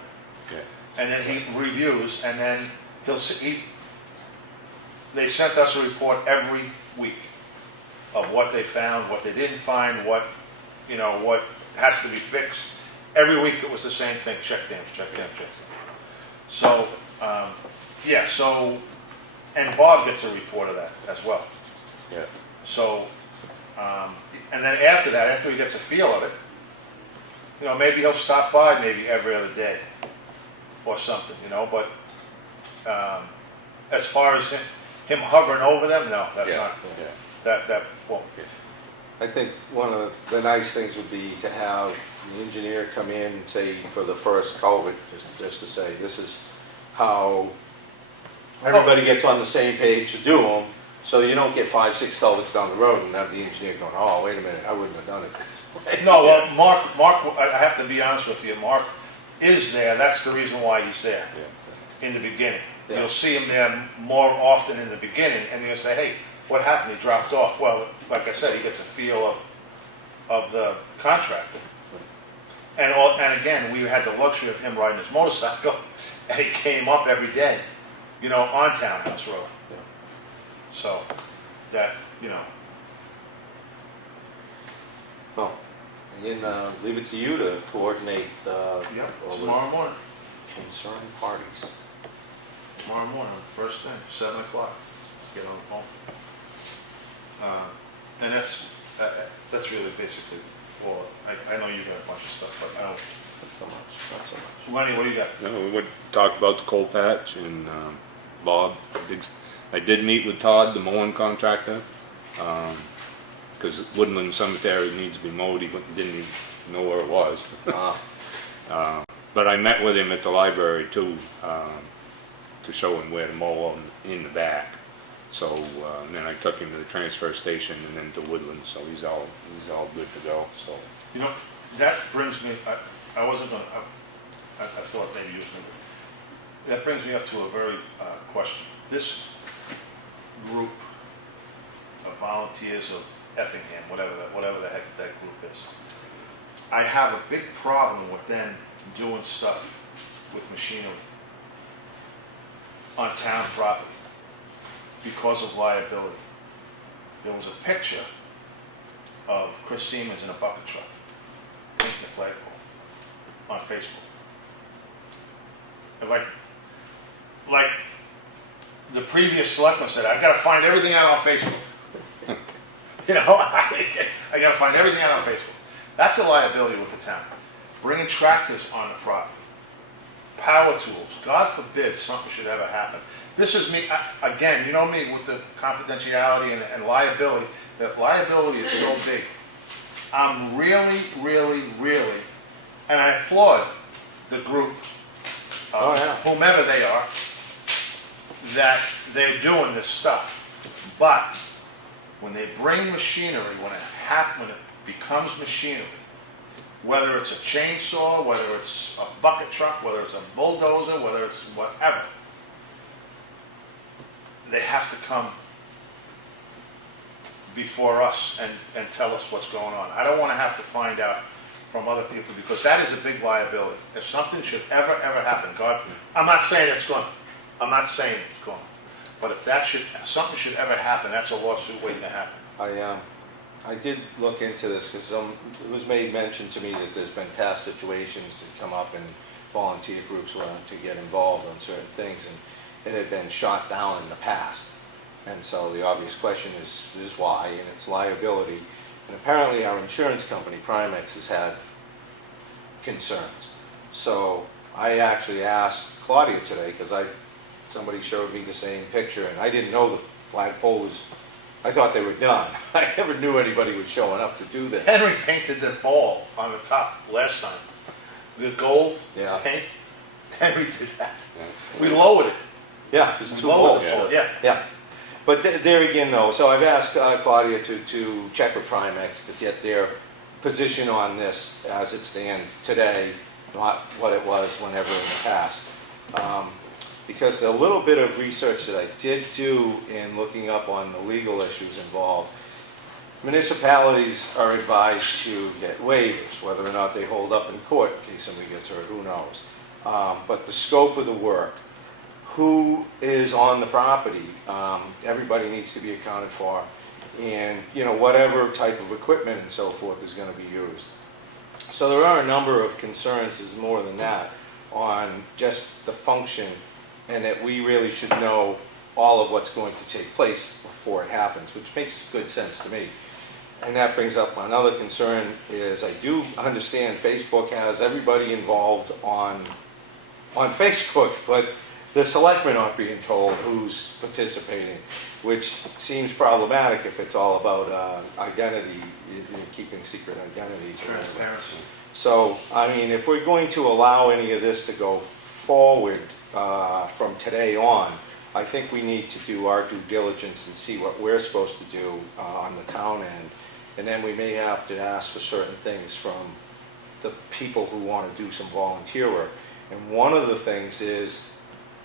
yeah, And then he reviews, and then they sent us a report every week of what they found, what they didn't find, what has to be fixed. Every week it was the same thing, check dams, check dams, check dams. So, so and Bob gets a report of that as well. Yeah. So, and then after that, after he gets a feel of it, you know, maybe he'll stop by maybe every other day or something, you know, but as far as him hovering over them, no, that's Yeah, not, yeah. that won't. I think one of the nice things would be to have the engineer come in and say for the first culvert, just to say, this is how everybody gets on the same page to do them, so you don't get 5, 6 culverts down the road and have the engineer going, oh, wait a minute, I wouldn't have done it this way. No, well, Mark, I have to be honest with you, Mark is there, that's the reason why he's there in the beginning. Yeah. You'll see him there more often in the beginning, and you'll say, hey, what happened? He dropped off. Well, like I said, he gets a feel of the contractor. And again, we had the luxury of him riding his motorcycle, and he came up every day, you know, on Townhouse Road. Yeah. So, that, you know. Well, again, leave it to you to coordinate all the Tomorrow morning. concerned parties. Tomorrow morning, first thing, 7 o'clock, get on the phone. And that's really basically all. I know you got a bunch of stuff, but I don't. Not so much, not so much. Lenny, what do you got? No, we would talk about the coal patch and Bob. I did meet with Todd, the mowing contractor, because Woodland Cemetery needs to be mowed. He didn't even know where it was. But I met with him at the library too, to show him where to mow in the back. So and then I took him to the transfer station and then to Woodland. So he's all good to go. So You know, that brings me. I wasn't going to. I thought maybe you was going to. That brings me up to a very question. This group of volunteers of Effingham, whatever the heck that group is, I have a big problem with them doing stuff with machinery on town property because of liability. There was a picture of Chris Siemens in a bucket truck painting the flagpole on Facebook. And like the previous selectman said, I gotta find everything out on Facebook. You know, I gotta find everything out on Facebook. That's a liability with the town. Bringing tractors on the property, power tools, God forbid something should ever happen. This is me, again, you know me with the confidentiality and liability, that liability is so big. I'm really, and I applaud the group, whomever they are, that they're doing this stuff. But when they bring machinery, when it becomes machinery, whether it's a chainsaw, whether it's a bucket truck, whether it's a bulldozer, whether it's whatever, they have to come before us and tell us what's going on. I don't want to have to find out from other people, because that is a big liability. If something should ever happen, God, I'm not saying it's going to, but if something should ever happen, that's a lawsuit waiting to happen. I did look into this because it was made mention to me that there's been past situations that come up and volunteer groups want to get involved on certain things, and it had been shot down in the past. And so the obvious question is why, and it's liability. And apparently our insurance company, Primex, has had concerns. So I actually asked Claudia today, because somebody showed me the same picture, and I didn't know the flagpole was, I thought they were done. I never knew anybody was showing up to do this. Henry painted the ball on the top last time. The gold paint, Henry did that. We lowered it. Yeah, it's too Lowered low. it, yeah. But there again, though, so I've asked Claudia to check with Primex to get their position on this as it stands today, not what it was whenever in the past. Because a little bit of research that I did do in looking up on the legal issues involved, municipalities are advised to get waivers, whether or not they hold up in court in case somebody gets hurt, who knows. But the scope of the work, who is on the property, everybody needs to be accounted for, and whatever type of equipment and so forth is going to be used. So there are a number of concerns, there's more than that, on just the function, and that we really should know all of what's going to take place before it happens, which makes good sense to me. And that brings up another concern is I do understand Facebook has everybody involved on Facebook, but the selectmen aren't being told who's participating, which seems problematic if it's all about identity, keeping secret identities. or whatever. Transparency. So, I mean, if we're going to allow any of this to go forward from today on, I think we need to do our due diligence and see what we're supposed to do on the town end. And then we may have to ask for certain things from the people who want to do some volunteer work. And one of the things is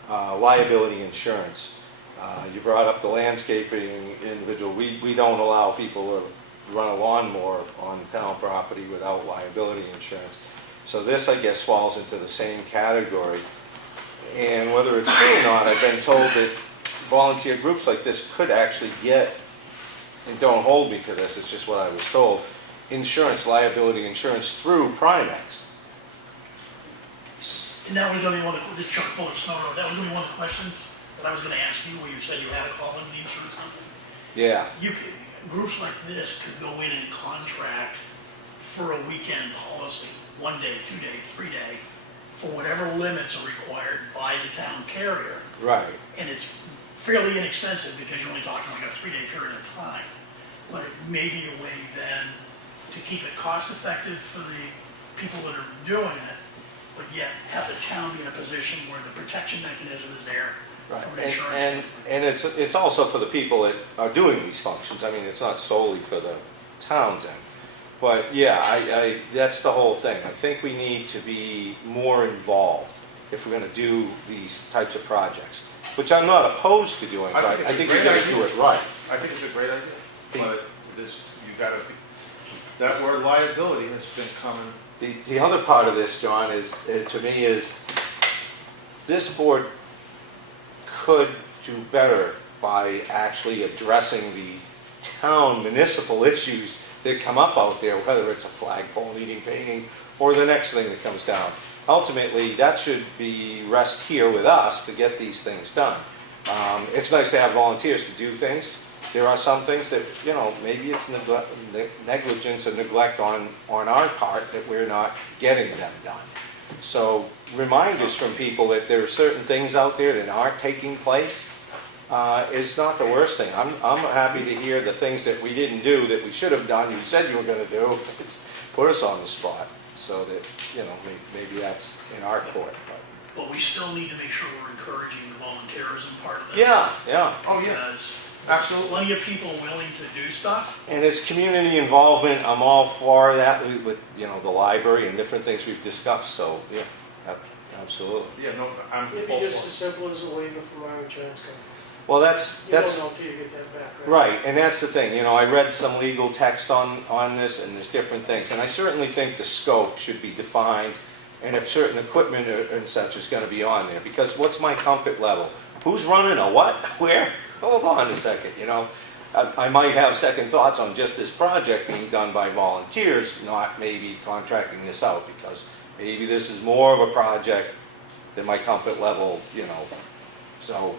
liability insurance. You brought up the landscaping individual. We don't allow people to run a lawnmower on town property without liability insurance. So this, I guess, falls into the same category. And whether it's true or not, I've been told that volunteer groups like this could actually get, and don't hold me to this, it's just what I was told, insurance, liability insurance through Primex. And that was gonna be one of the, this truck full of snow road, that was gonna be one of the questions that I was gonna ask you, where you said you had to call in the insurance company. Yeah, You could, groups like this could go in and contract for a weekend policy, 1 day, 2 day, 3 day, for whatever limits are required by the town carrier. right. And it's fairly inexpensive because you're only talking like a 3 day period of time. But it may be a way then to keep it cost effective for the people that are doing it, but yet have the town be in a position where the protection mechanism is there Right. from an insurance. And it's also for the people that are doing these functions. I mean, it's not solely for the towns end. But yeah, I that's the whole thing. I think we need to be more involved if we're going to do these types of projects, which I'm not opposed to doing, but I think we got to do it right. I think it's a great idea, but this, you gotta be, that word liability has been coming. The other part of this, John, is to me is this board could do better by actually addressing the town municipal issues that come up out there, whether it's a flagpole needing painting or the next thing that comes down. Ultimately, that should be rest here with us to get these things done. It's nice to have volunteers to do things. There are some things that, you know, maybe it's negligence or neglect on our part that we're not getting them done. So reminders from people that there are certain things out there that aren't taking place is not the worst thing. I'm happy to hear the things that we didn't do that we should have done, you said you were going to do. It's put us on the spot so that, you know, maybe that's in our court. But we still need to make sure we're encouraging the volunteerism part of this. Yeah. Oh, yeah, Because absolutely. plenty of people willing to do stuff. And it's community involvement. I'm all for that with you know, the library and different things we've discussed. So yeah, absolutely. Yeah, no, I'm It'd be all just for as simple as a waiver from our insurance company. Well, that's You don't know until you get that back, right, and that's the thing. You know, I read some legal text on this, and there's different things, and I certainly think the scope should be defined, and if certain equipment and such is going to be on there, because what's my comfort level? Who's running a what? Where? Hold on a second. You know, I might have second thoughts on just this project being done by volunteers, not maybe contracting this out, because maybe this is more of a project than my comfort level. You know, so.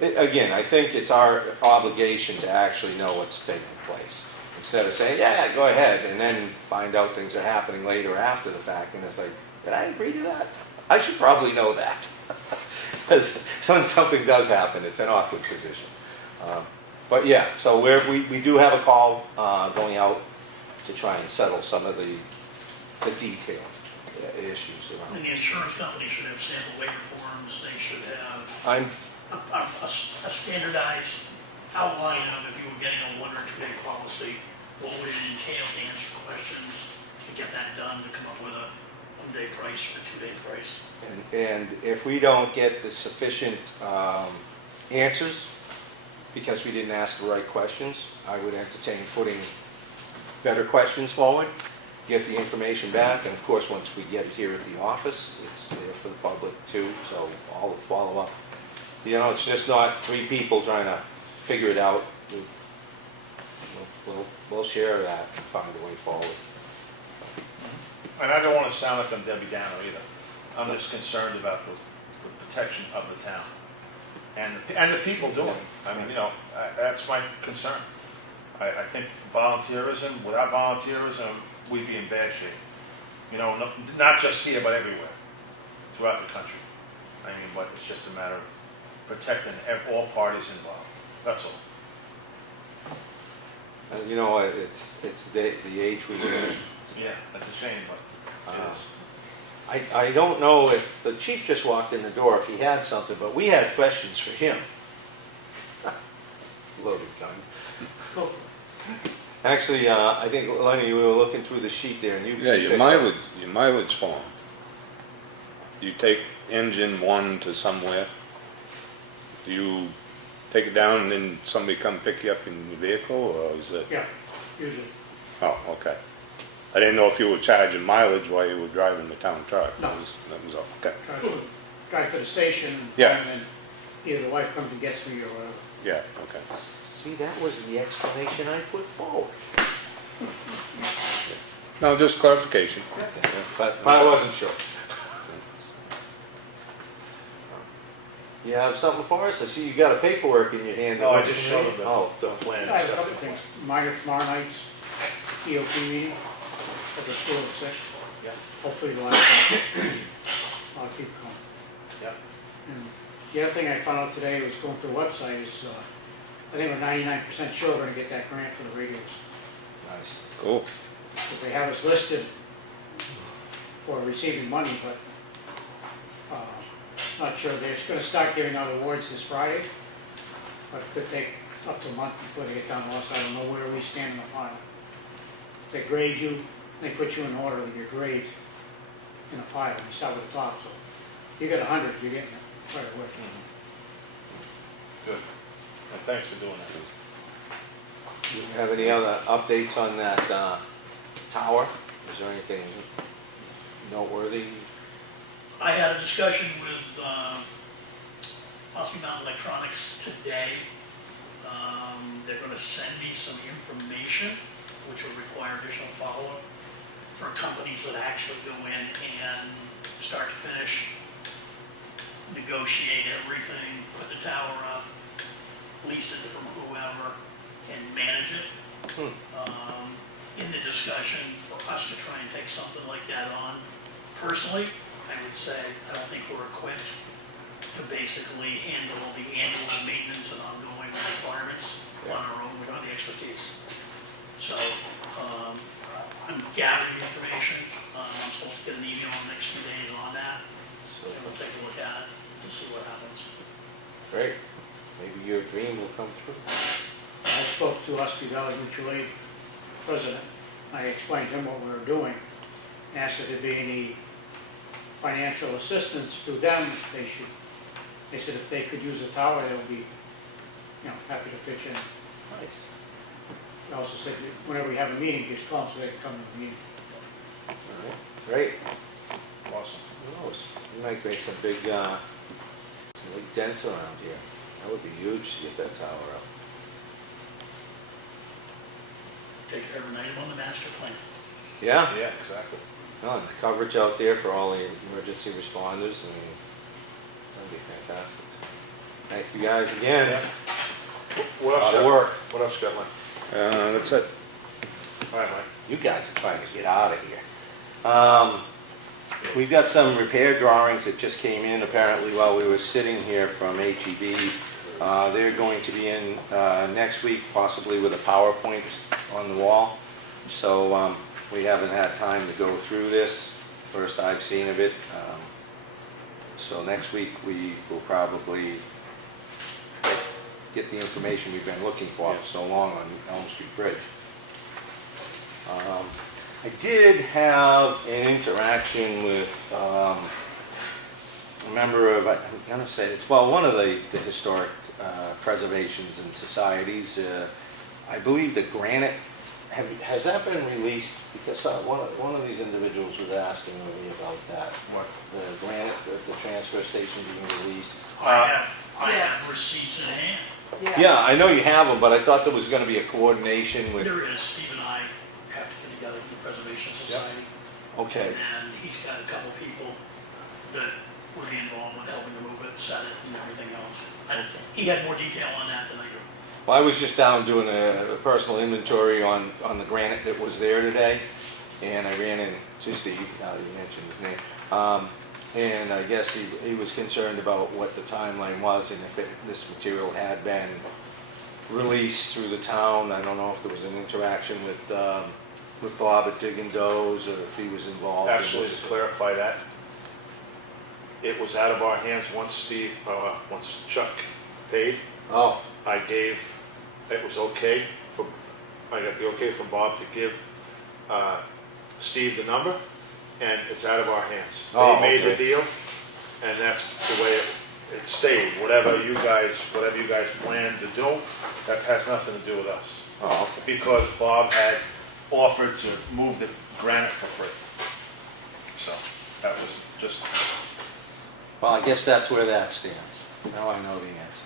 Again, I think it's our obligation to actually know what's taking place. Instead of saying, yeah, go ahead, and then find out things are happening later after the fact, and it's like, did I agree to that? I should probably know that. Because when something does happen, it's an awkward position. But yeah, so we do have a call going out to try and settle some of the detailed issues around. And the insurance company should have sample waiver forms. They should have I'm a standardized outline of if you were getting a 1 or 2 day policy, what would it entail to answer questions, to get that done, to come up with a 1 day price or a 2 day price. And if we don't get the sufficient answers, because we didn't ask the right questions, I would entertain putting better questions forward, get the information back, and of course, once we get it here at the office, it's there for the public too, so all the follow-up. You know, it's just not 3 people trying to figure it out. We'll share that and find a way forward. And I don't want to sound like I'm Debbie Downer either. I'm just concerned about the protection of the town. And the people doing it. I mean, that's my concern. I think volunteerism, without volunteerism, we'd be in bad shape. Not just here, but everywhere, throughout the country. I mean, but it's just a matter of protecting all parties involved. That's all. And it's the age we live in. Yeah, that's a shame, but it is. I don't know if, the chief just walked in the door, if he had something, but we had questions for him. Loaded gun. Go for it. Actually, I think, Lenny, we were looking through the sheet there, and you... Yeah, your mileage form. You take engine 1 to somewhere. Do you take it down and then somebody come pick you up in your vehicle, or is it? Yeah, usually. Oh, okay. I didn't know if you were charging mileage while you were driving the town truck. No. That was all, okay. Drive to the station, Yeah. and then either the wife comes and gets me or whatever. Yeah, okay. See, that was the explanation I put forward. No, just clarification. But I wasn't sure. You have something for us? I see you got a paperwork in your hand. No, I just showed them Oh, the plan. I have a couple of things. Minor tomorrow night's EOP meeting at the school at 6. Yeah. Hopefully we'll have a lot of people come. Yeah. And the other thing I found out today was going through the website is, I think we're 99% sure we're gonna get that grant for the radios. nice. Cool. Because they have us listed for receiving money, but, not sure. They're just gonna start giving out awards this Friday, but it could take up to a month before they get down to us. I don't know where we stand in the file. They grade you, they put you in order of your grade in a pile. You start with the top, so if you get 100, you're getting it right away. Good. And thanks for doing that. Do you have any other updates on that tower? Is there anything noteworthy? I had a discussion with Osby Mountain Electronics today. They're going to send me some information, which will require additional follow-up for companies that actually go in and start to finish, negotiate everything, put the tower up, lease it from whoever, and manage it. In the discussion, for us to try and take something like that on, personally, I would say, I don't think we're equipped to basically handle the annual maintenance and ongoing requirements on our own. We don't have the expertise. So, I'm gathering information. I'm supposed to get an email in the next few days on that. So we'll take a look at it and see what happens. Great. Maybe your dream will come true. I spoke to Espie Valley Mutual Aid president. I explained to him what we were doing, asked if there'd be any financial assistance through them. They said if they could use the tower, they would be, happy to pitch in. Nice. He also said that whenever we have a meeting, just call them so they can come to the meeting. All right. Great. Awesome. Who knows? You might make some big dents around here. That would be huge to get that tower up. Take every item on the master plan. Yeah. Yeah, exactly. No, and the coverage out there for all the emergency responders, I mean, that'd be fantastic. Thank you guys again. Yeah. What else? Lot you of got? work. What else you got, Lynn? That's it. All right, Mike. You guys are trying to get out of here. We've got some repair drawings that just came in apparently while we were sitting here from HEB. They're going to be in next week, possibly with a PowerPoint on the wall. So we haven't had time to go through this. First I've seen of it. So next week we will probably get the information we've been looking for so long on Elm Street Bridge. I did have an interaction with a member of, I'm going to say, it's one of the historic preservations and societies. I believe the granite, has that been released? Because one of these individuals was asking me about that. What? The granite, the transfer station being released. I have receipts in hand. Yeah, I know you have them, but I thought there was going to be a coordination with... There is. Steve and I have to get together for the Preservation Society. Okay. And he's got a couple people that would be involved with helping to move it, set it, and everything else. He had more detail on that than I do. Well, I was just down doing a personal inventory on the granite that was there today, and I ran into Steve, now that you mentioned his name, and I guess he was concerned about what the timeline was and if this material had been released through the town. I don't know if there was an interaction with Bob at Dig and Doze, or if he was involved. Actually, in to this. clarify that, it was out of our hands once once Chuck paid. Oh, It was okay I got the okay from Bob to give Steve the number, and it's out of our hands. Oh, They made the okay. deal, and that's the way it stayed. Whatever you guys plan to do, that has nothing to do with us. oh, okay. Because Bob had offered to move the granite for free. So that was just, Well, I guess that's where that stands. Now I know the answer.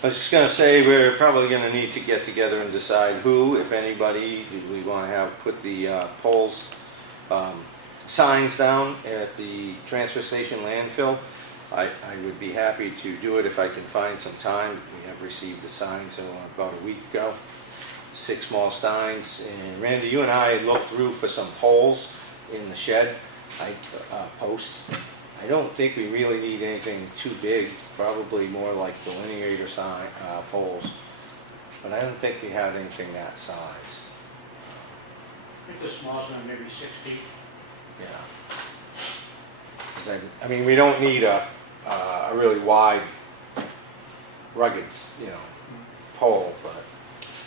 I was just going to say, we're probably going to need to get together and decide who, if anybody, do we want to have put the poles, signs down at the transfer station landfill. I would be happy to do it if I can find some time. We have received the signs about a week ago. 6 small signs. And Randy, you and I looked through for some poles in the shed, post. I don't think we really need anything too big, probably more like delineator sign, poles. But I don't think we have anything that size. I think the smallest one maybe 6 feet. Yeah. 'Cause I mean, we don't need a really wide, rugged, pole, but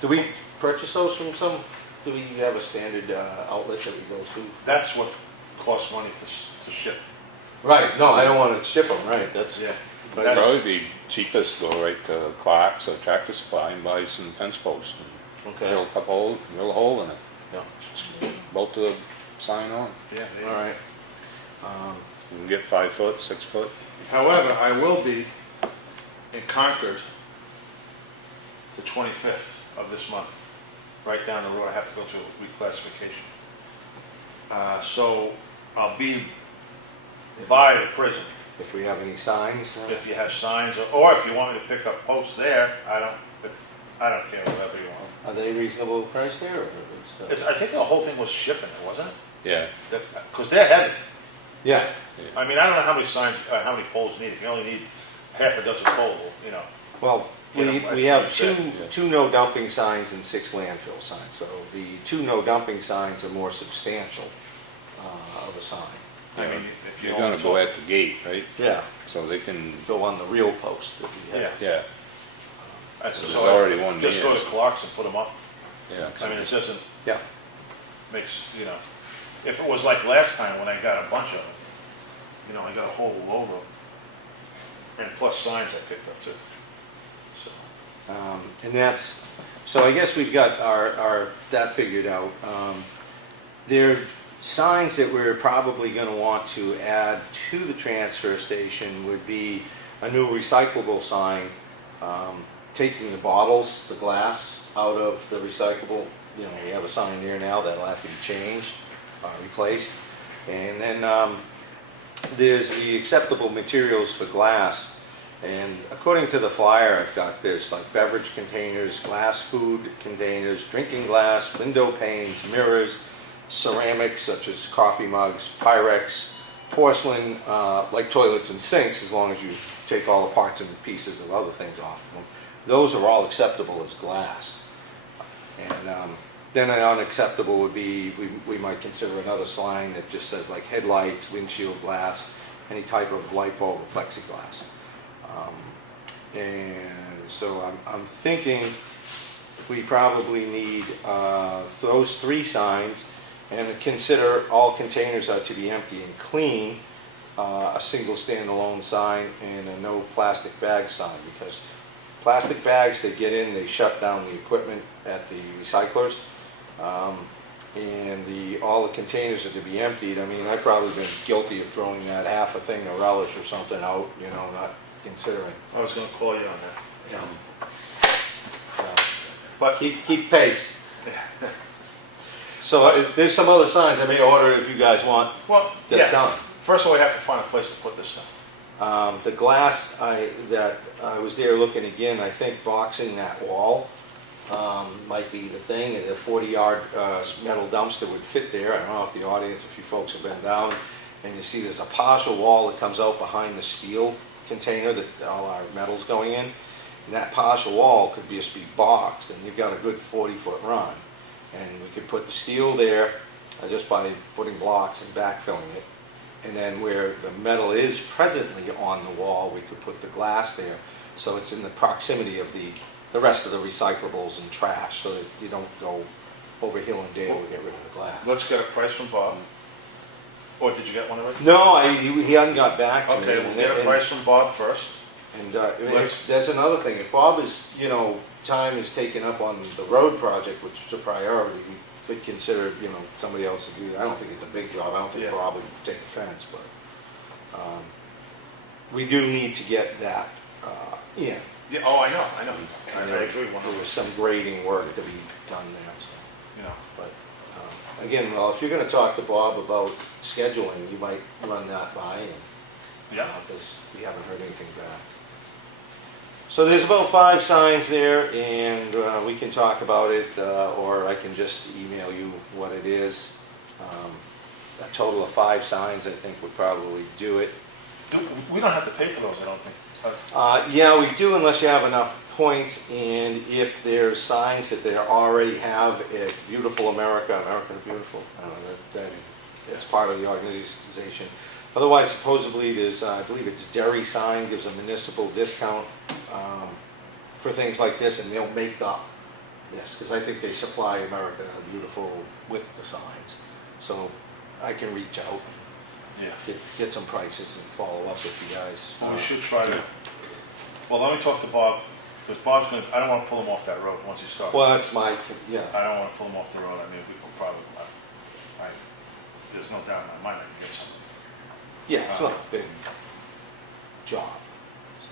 do we purchase those from do we have a standard outlet that we go to? that's what costs money to ship. Right, no, I don't want to ship them, right, that's, Yeah. but It'd That's- probably be cheapest to go right to Clark's or Tractor Supply and buy some fence posts and okay, drill a hole in it. yeah, Bolt the sign on. Yeah. they- all right. You can get 5 foot, 6 foot. However, I will be in Concord the 25th of this month, right down the road. I have to go to a reclassification. So I'll be by the prison. If we have any signs, If you have signs, or if you want me to pick up posts there, I don't care, whatever you want. are they reasonable price there, or I think the whole thing was shipping it, wasn't it? Yeah. Because they're heavy. Yeah, I mean, I don't know how many signs, how many poles you need. If you only need half a dozen poles, well, You know, we have like you said, two no dumping signs and 6 landfill signs, so the 2 no dumping signs are more substantial of a sign. I mean, if you You're only gonna go talk- at the gate, right? Yeah, So they can, go on the real post that we have. Yeah. yeah, That's There's so already one just go there. to Clark's and put them up. yeah. I mean, it doesn't, Yeah, makes, if it was like last time when I got a bunch of them, I got a whole load of them. And plus signs I picked up too. So, and that's, so I guess we've got that figured out. There are signs that we're probably going to want to add to the transfer station would be a new recyclable sign, taking the bottles, the glass, out of the recyclable. We have a sign there now that'll have to be changed, replaced. And then there's the acceptable materials for glass. And according to the flyer I've got, there's like beverage containers, glass food containers, drinking glass, window panes, mirrors, ceramics such as coffee mugs, Pyrex, porcelain like toilets and sinks, as long as you take all the parts and pieces of other things off of them. Those are all acceptable as glass. And then an unacceptable would be, we might consider another sign that just says like headlights, windshield glass, any type of light bulb or plexiglass. And so I'm thinking we probably need those 3 signs, and consider all containers are to be empty and clean, a single standalone sign, and a no plastic bag sign, because plastic bags, they get in, they shut down the equipment at the recyclers, and all the containers are to be emptied. I mean, I've probably been guilty of throwing that half a thing of relish or something out, not considering. I was gonna call you on that. But keep pace. So there's some other signs I may order if you guys want Well, that yeah, done. First of all, we have to find a place to put this thing. The glass, that I was there looking again, I think boxing that wall might be the thing, and a 40-yard metal dumpster would fit there. I don't know if the audience, if you folks have been down, and you see there's a partial wall that comes out behind the steel container that all our metal's going in, and that partial wall could just be boxed, and you've got a good 40-foot run. And we could put the steel there just by putting blocks and backfilling it. And then where the metal is presently on the wall, we could put the glass there. So it's in the proximity of the rest of the recyclables and trash, so that you don't go over hill and dale to get rid of the glass. Let's get a price from Bob. Or did you get one already? No, he hadn't got back to me. Okay, we'll get a price from Bob first. And that's another thing. If Bob is, time is taken up on the road project, which is a priority, we could consider, somebody else to do that. I don't think it's a big job. I don't think Bob would take offense, but we do need to get that in. Yeah, oh, I know. I agree. There was some grading work to be done there, so. But again, well, if you're going to talk to Bob about scheduling, you might run that by him. Yeah. Because we haven't heard anything back. So there's about 5 signs there, and we can talk about it, or I can just email you what it is. A total of 5 signs, I think, would probably do it. We don't have to pay for those, I don't think. Yeah, we do, unless you have enough points, and if there's signs that they already have at Beautiful America, America the Beautiful, I don't know, that's part of the organization. Otherwise, supposedly, there's, I believe it's Dairy Sign gives a municipal discount for things like this, and they'll make up this, because I think they supply America Beautiful with the signs. So I can reach out, get some prices and follow up with you guys. We should try to. Well, let me talk to Bob, because Bob's going to, I don't want to pull him off that road once he starts. Well, that's my, I don't want to pull him off the road. I mean, we could probably, there's no doubt in my mind I can get some. Yeah, it's not a big job. So.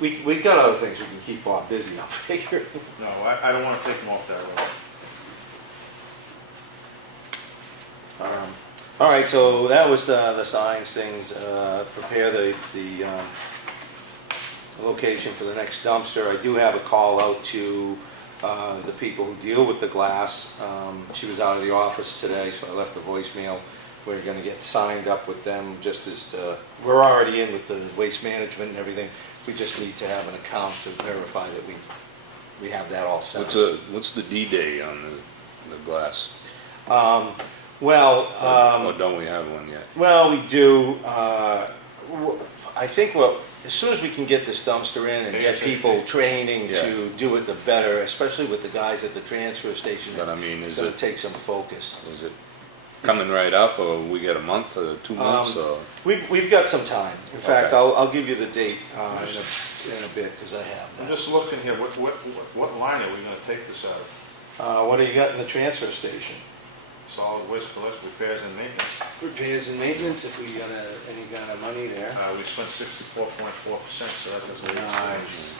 We've got other things we can keep Bob busy on, figure. No, I don't want to take him off that road. All right, so that was the signs things. Prepare the location for the next dumpster. I do have a call out to the people who deal with the glass. She was out of the office today, so I left a voicemail. We're going to get signed up with them just as we're already in with the waste management and everything. We just need to have an account to verify that we have that all set. What's the D-Day on the glass? Well, or don't we have one yet? Well, we do. I think as soon as we can get this dumpster in and get people training to do it, the better. Especially with the guys at the transfer station. But I mean, it's going to take some focus. Is it coming right up, or we get a month or 2 months? Or? We've got some time. In fact, I'll give you the date in a bit because I have that. I'm just looking here. What line are we going to take this out of? What do you got in the transfer station? Solid waste collection, repairs and maintenance. Repairs and maintenance, if we got any kind of money there. We spent 64.4%, so that doesn't make Nice.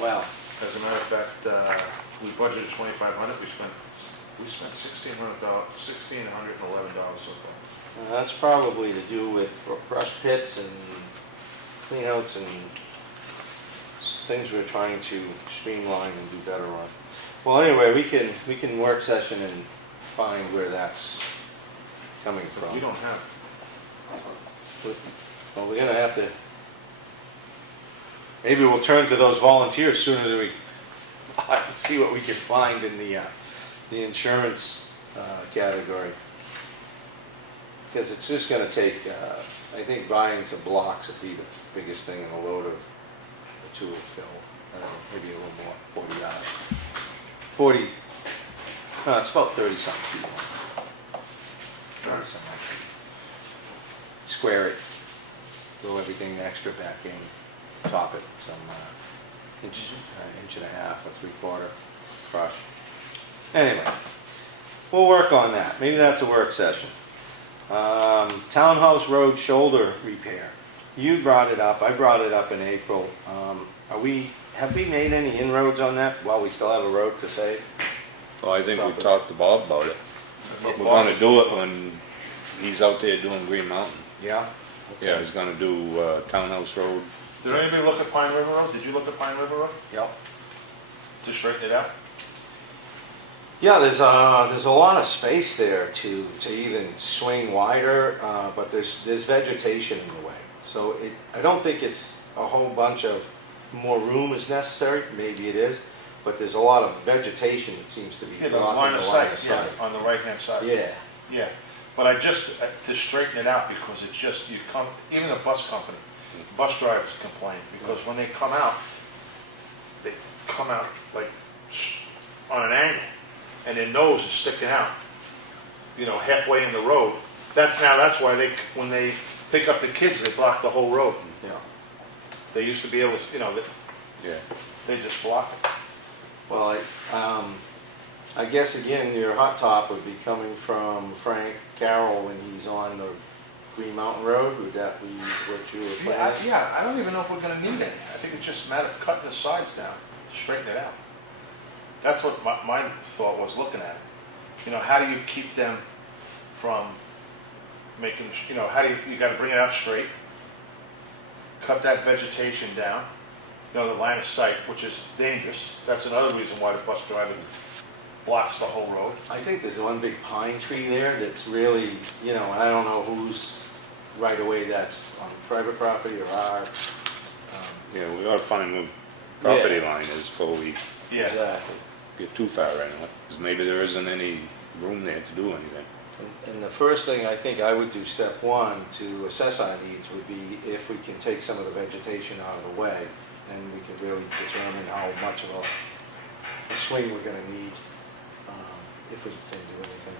Wow. As a matter of fact, we budgeted $2,500. We spent $1,611 so far. That's probably to do with brush pits and cleanouts and things we're trying to streamline and do better on. Well, anyway, we can work session and find where that's coming from. We don't have. Well, we're gonna have to. Maybe we'll turn to those volunteers sooner than we see what we can find in the insurance category. Because it's just gonna take. I think buying some blocks would be the biggest thing in a load of the tool fill. Maybe a little more, 40 yards. 40, no, it's about 30 something feet long. 30 something feet. Square it, throw everything extra back in, top it some inch and a half or 3/4 crush. Anyway, we'll work on that. Maybe that's a work session. Townhouse Road shoulder repair. You brought it up. I brought it up in April. Have we made any inroads on that while we still have a road to save? Well, I think we property. talked to Bob about it. We're gonna do it when he's out there doing Green Mountain. Yeah? Yeah, he's gonna do Townhouse Road. Did anybody look at Pine River Road? Did you look at Pine River Road Yep. to straighten it out? Yeah, there's a lot of space there to even swing wider, but there's vegetation in the way. So I don't think it's a whole bunch of more room is necessary, maybe it is, but there's a lot of vegetation that seems to be Yeah, the blocking line the of line of sight, sight. yeah, on the right-hand side. Yeah, Yeah, but I just, to straighten it out, because it's just, you come, even the bus company, bus drivers complain, because when they come out like on an angle, and their nose is sticking out, you know, halfway in the road. That's why when they pick up the kids, they block the whole road. yeah. They used to be able to, you know, Yeah. they just block it. Well, I guess again, your hot top would be coming from Frank Carroll when he's on the Green Mountain Road. Would that be what you were planning? Yeah, I don't even know if we're gonna need any. I think it's just a matter of cutting the sides down, to straighten it out. That's what my thought was looking at it. You know, how do you keep them from making, you know, you gotta bring it out straight, cut that vegetation down, you know, the line of sight, which is dangerous. That's another reason why the bus driver blocks the whole road. I think there's one big pine tree there that's really, you know, and I don't know whose right away that's on private property or our. Yeah, we ought to find where property line is before we Yeah, Exactly. get too far right on it. Because maybe there isn't any room there to do anything. And the first thing I think I would do, step one, to assess our needs would be if we can take some of the vegetation out of the way, then we can really determine how much of a swing we're gonna need, if we can do anything.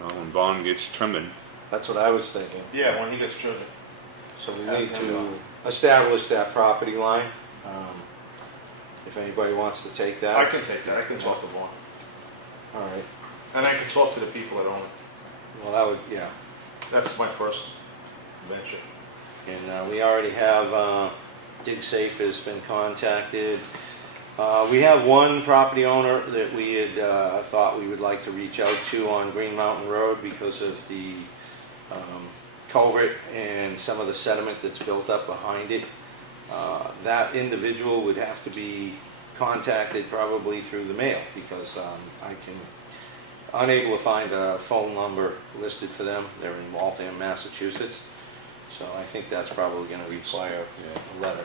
Well, when Vaughn gets trimming, That's what I was thinking. yeah, when he gets driven. So we need to establish that property line. If anybody wants to take that. I can take that, I can talk to Vaughn. All right. And I can talk to the people that own it. Well, that would, yeah. That's my first venture. And we already have, DigSafe has been contacted. We have one property owner that we had thought we would like to reach out to on Green Mountain Road because of the culvert and some of the sediment that's built up behind it. That individual would have to be contacted probably through the mail because I can unable to find a phone number listed for them. They're in Waltham, Massachusetts. So I think that's probably going to require a letter.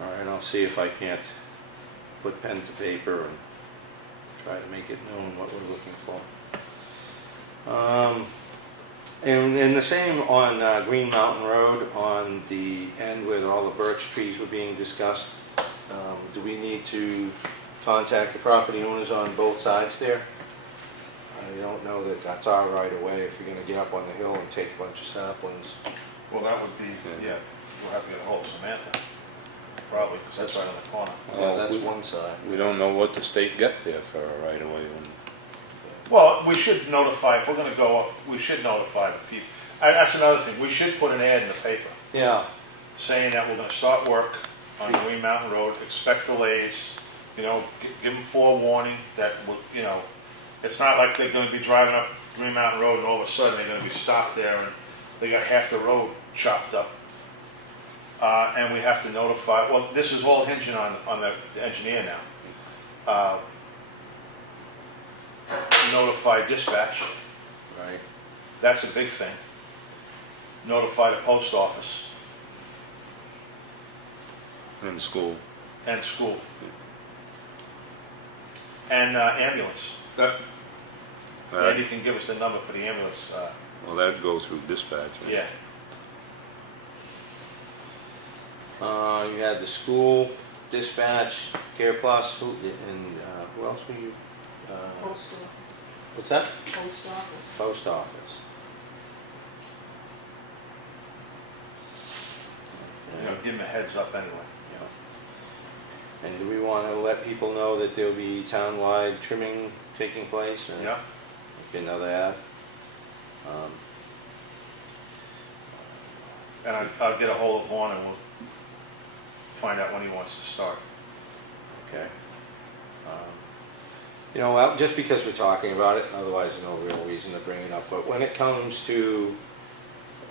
All right, I'll see if I can't put pen to paper and try to make it known what we're looking for. And the same on Green Mountain Road, on the end where all the birch trees were being discussed. Do we need to contact the property owners on both sides there? I don't know that that's our right of way if you're gonna get up on the hill and take a bunch of saplings. Well, that would be, yeah, we'll have to get a hold of Samantha, probably, because that's right on the corner. Yeah, that's one side. we don't know what the state got there for a right of way. Well, we should notify, if we're gonna go up, we should notify the people. And that's another thing, we should put an ad in the paper Yeah, saying that we're gonna start work on Green Mountain Road, expect delays, you know, give them forewarning that, you know, it's not like they're gonna be driving up Green Mountain Road and all of a sudden they're gonna be stopped there and they got half the road chopped up. And we have to notify, well, this is all hinging on the engineer now. Notify dispatch, right. that's a big thing. Notify the post office In school. and school. And ambulance. Andy can give us the number for the ambulance. Well, that'd go through dispatch. Yeah. You had the school, dispatch, Care Plus, and who else were you? Post office. What's that? Post office. Post office. You know, give them a heads up anyway. Yeah. And do we want to let people know that there'll be townwide trimming taking place? Or Yeah. okay, another ad. And I'll get a hold of Vaughn and we'll find out when he wants to start. Okay. You know, well, just because we're talking about it, otherwise there's no real reason to bring it up, but when it comes to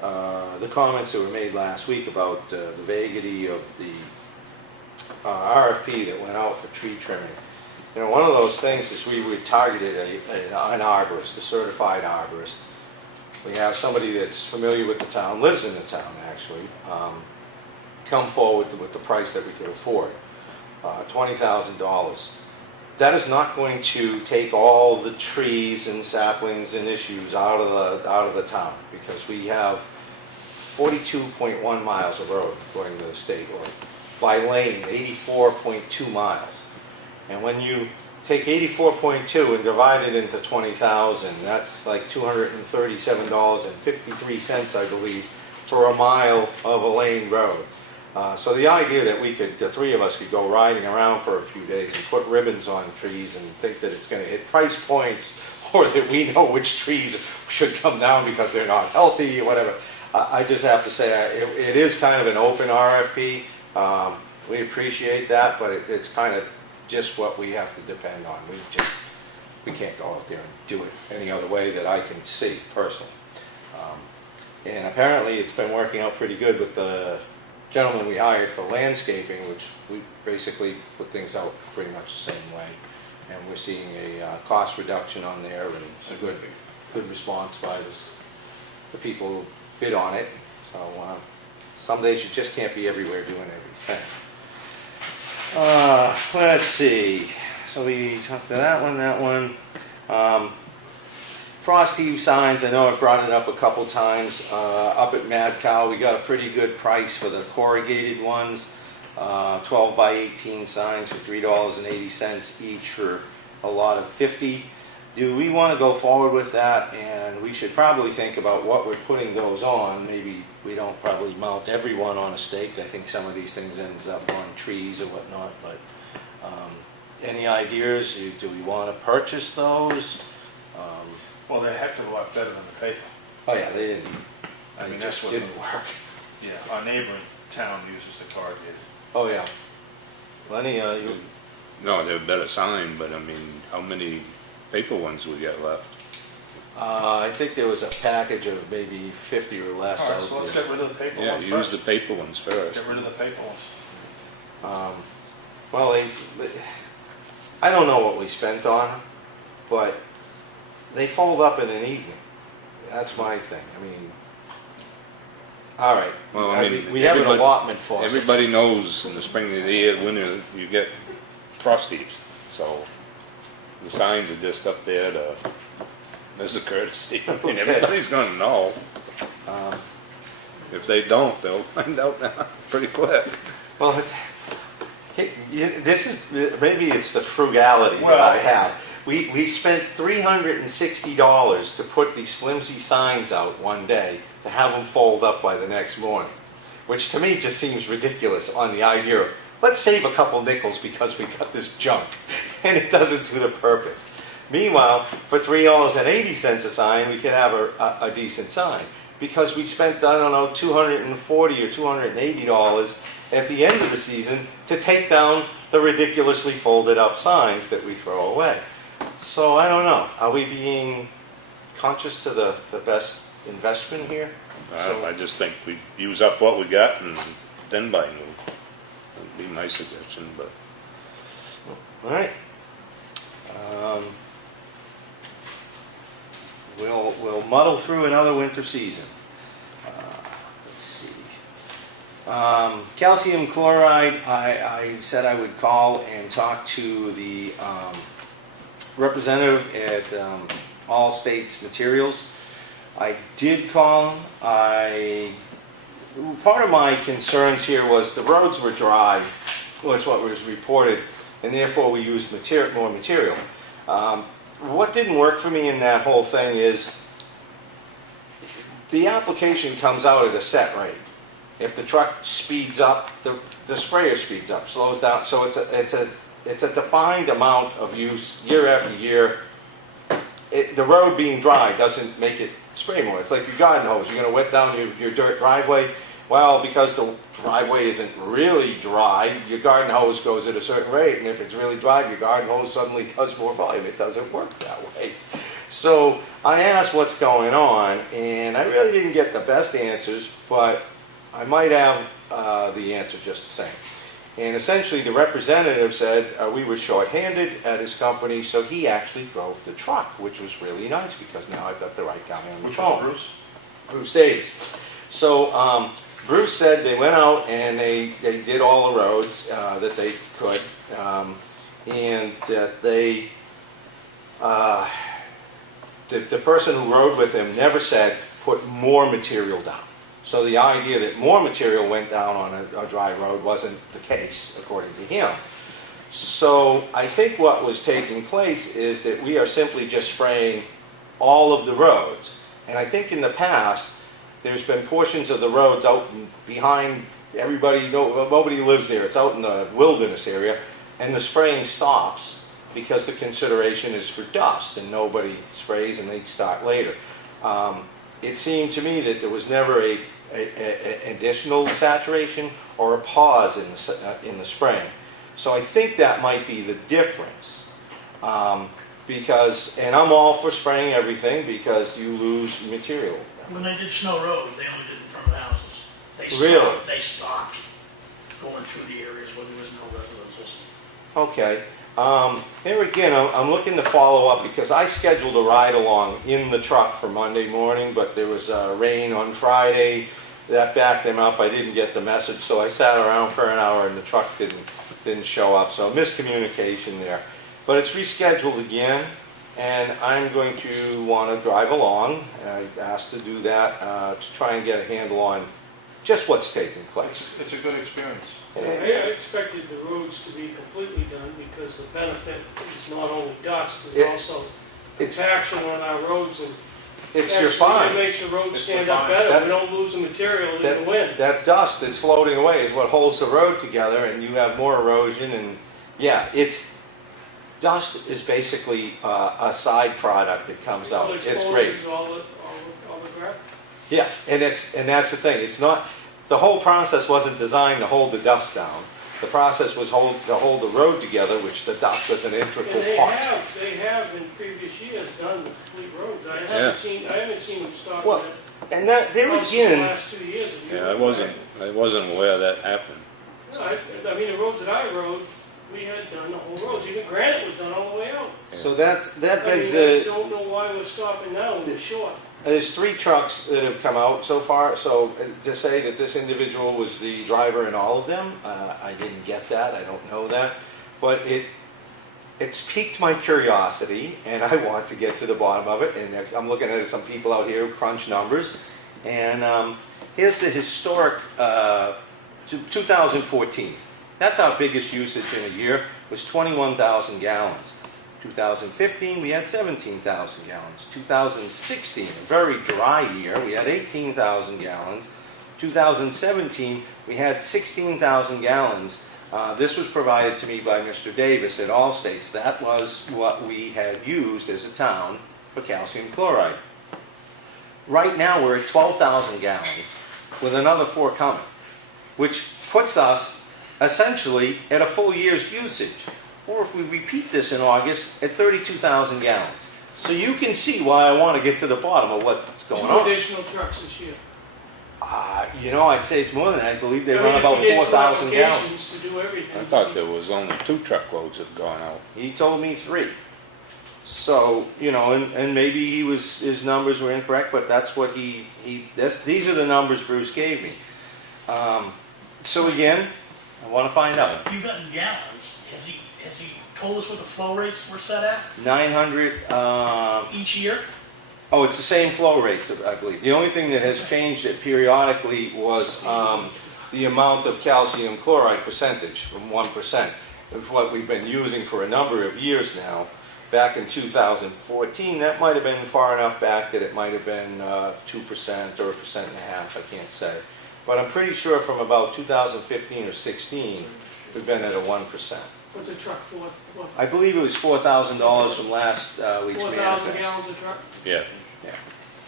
the comments that were made last week about the vaguity of the RFP that went out for tree trimming, you know, one of those things is we targeted an arborist, a certified arborist. We have somebody that's familiar with the town, lives in the town actually, come forward with the price that we could afford, $20,000. That is not going to take all the trees and saplings and issues out of the town, because we have 42.1 miles of road according to the state, or by lane 84.2 miles. And when you take 84.2 and divide it into 20,000, that's like $237.53, I believe, for a mile of a lane road. So the idea that the three of us could go riding around for a few days and put ribbons on trees and think that it's going to hit price points, or that we know which trees should come down because they're not healthy or whatever. I just have to say, it is kind of an open RFP. We appreciate that, but it's kind of just what we have to depend on. We can't go out there and do it any other way that I can see personally. And apparently it's been working out pretty good with the gentleman we hired for landscaping, which we basically put things out pretty much the same way. And we're seeing a cost reduction on there, and a good response by the people who bid on it. So some days you just can't be everywhere doing everything. Let's see. So we talked to that one. Frost heave signs, I know I brought it up a couple times. Up at Mad Cow, we got a pretty good price for the corrugated ones. 12 by 18 signs for $3.80 each for a lot of 50. Do we want to go forward with that? And we should probably think about what we're putting those on. Maybe we don't probably mount everyone on a stake. I think some of these things ends up on trees or whatnot. But any ideas? Do we want to purchase those? Well, they're a heck of a lot better than the paper. Oh yeah, they didn't. I mean, It that's just what didn't work. Yeah, our neighboring town uses the corrugated. Oh yeah. Lenny, No, they're a better sign, but I mean, how many paper ones we got left? I think there was a package of maybe 50 or less. All right, so let's get rid of the paper Yeah, ones use first. the paper ones first. Get rid of the paper ones. Well, I don't know what we spent on them, but they fold up in an evening. That's my thing. I mean, all right. Well, I mean, we have an everybody- allotment for us. Everybody knows in the spring of the year, winter, you get frost heaves. So the signs are just up there as a courtesy. I mean, everybody's going to know. If they don't, they'll find out pretty quick. Well, this is, maybe it's the frugality that Well- I have. We spent $360 to put these flimsy signs out one day to have them fold up by the next morning, which to me just seems ridiculous on the idea of, let's save a couple nickels because we got this junk, and it doesn't do the purpose. Meanwhile, for $3.80 a sign, we could have a decent sign, because we spent, I don't know, $240 or $280 at the end of the season to take down the ridiculously folded up signs that we throw away. So I don't know. Are we being conscious to the best investment here? I just think we use up what we got and then buy new. That'd be my suggestion, but. All right. We'll muddle through another winter season. Let's see. Calcium chloride, I said I would call and talk to the representative at All States Materials. I did call him. Part of my concerns here was the roads were dry, was what was reported, and therefore we used more material. What didn't work for me in that whole thing is the application comes out at a set rate. If the truck speeds up, the sprayer speeds up, slows down. So it's a defined amount of use year after year. The road being dry doesn't make it spray more. It's like your garden hose. You're going to wet down your dirt driveway. well, because the driveway isn't really dry, your garden hose goes at a certain rate, and if it's really dry, your garden hose suddenly does more volume. It doesn't work that way. So I asked what's going on, and I really didn't get the best answers, but I might have the answer just the same. And essentially the representative said we were short-handed at his company, so he actually drove the truck, which was really nice because now I've got the right guy on the Which phone. one, Bruce? Bruce Davies. So Bruce said they went out and they did all the roads that they could, and that they, the person who rode with him never said put more material down. So the idea that more material went down on a dry road wasn't the case, according to him. So I think what was taking place is that we are simply just spraying all of the roads. And I think in the past, there's been portions of the roads out behind everybody, nobody lives there, it's out in the wilderness area, and the spraying stops because the consideration is for dust and nobody sprays and they start later. It seemed to me that there was never a additional saturation or a pause in the spraying. So I think that might be the difference. Because, and I'm all for spraying everything because you lose material. When they did Snow Road, they only did in front of the houses. Really? They stopped going through the areas where there was no residences. Okay. There again, I'm looking to follow up because I scheduled a ride along in the truck for Monday morning, but there was rain on Friday. That backed them up. I didn't get the message, so I sat around for an hour and the truck didn't show up. So miscommunication there. But it's rescheduled again, and I'm going to want to drive along. I asked to do that to try and get a handle on just what's taking place. It's a good experience. I expected the roads to be completely done because the benefit is not only dust, there's also compaction on our roads and It's your actually fines. it makes the roads It's stand the up fines. better. We don't lose the material in the wind. That dust that's floating away is what holds the road together, and you have more erosion. And yeah, dust is basically a side product that comes out. It's great. All the crap. Yeah, and that's the thing. It's not, the whole process wasn't designed to hold the dust down. The process was to hold the road together, which the dust was an integral And they part. have in previous years done the complete roads. I haven't seen them stop Well, it. and that there The again, last 2 years. Have you Yeah, ever- I wasn't aware that happened. No, I mean, the roads that I rode, we had done the whole roads. Even granite was done all the way out. so that I begs mean, I the. don't know why we're stopping now when we're short. There's 3 trucks that have come out so far, so to say that this individual was the driver in all of them, I didn't get that, I don't know that. But it's piqued my curiosity, and I want to get to the bottom of it. And I'm looking at some people out here who crunch numbers. And here's the historic 2014. That's our biggest usage in a year, was 21,000 gallons. 2015, we had 17,000 gallons. 2016, a very dry year, we had 18,000 gallons. 2017, we had 16,000 gallons. This was provided to me by Mr. Davis at Allstates. That was what we had used as a town for calcium chloride. Right now, we're at 12,000 gallons with another 4 coming, which puts us essentially at a full year's usage. Or if we repeat this in August, at 32,000 gallons. So you can see why I want to get to the bottom of what's going 2 on. additional trucks this year. I'd say it's more than that. I believe they I mean, run if about we did 4,000 two gallons. applications to do everything. I thought there was only 2 truckloads that had gone out. He told me 3. So, and maybe his numbers were incorrect, but that's what these are the numbers Bruce gave me. So again, I want to find out. You've gotten gallons. Has he told us what the flow rates were set at 900, each year? oh, it's the same flow rates, I believe. The only thing that has changed it periodically was the amount of calcium chloride percentage from 1%. It's what we've been using for a number of years now. Back in 2014, that might have been far enough back that it might have been 2% or 1.5%, I can't say. But I'm pretty sure from about 2015 or 16, we've been at a 1%. What's a truck for? I believe it was $4,000 from last week's 4,000 manifest. gallons a truck? Yeah. Yeah.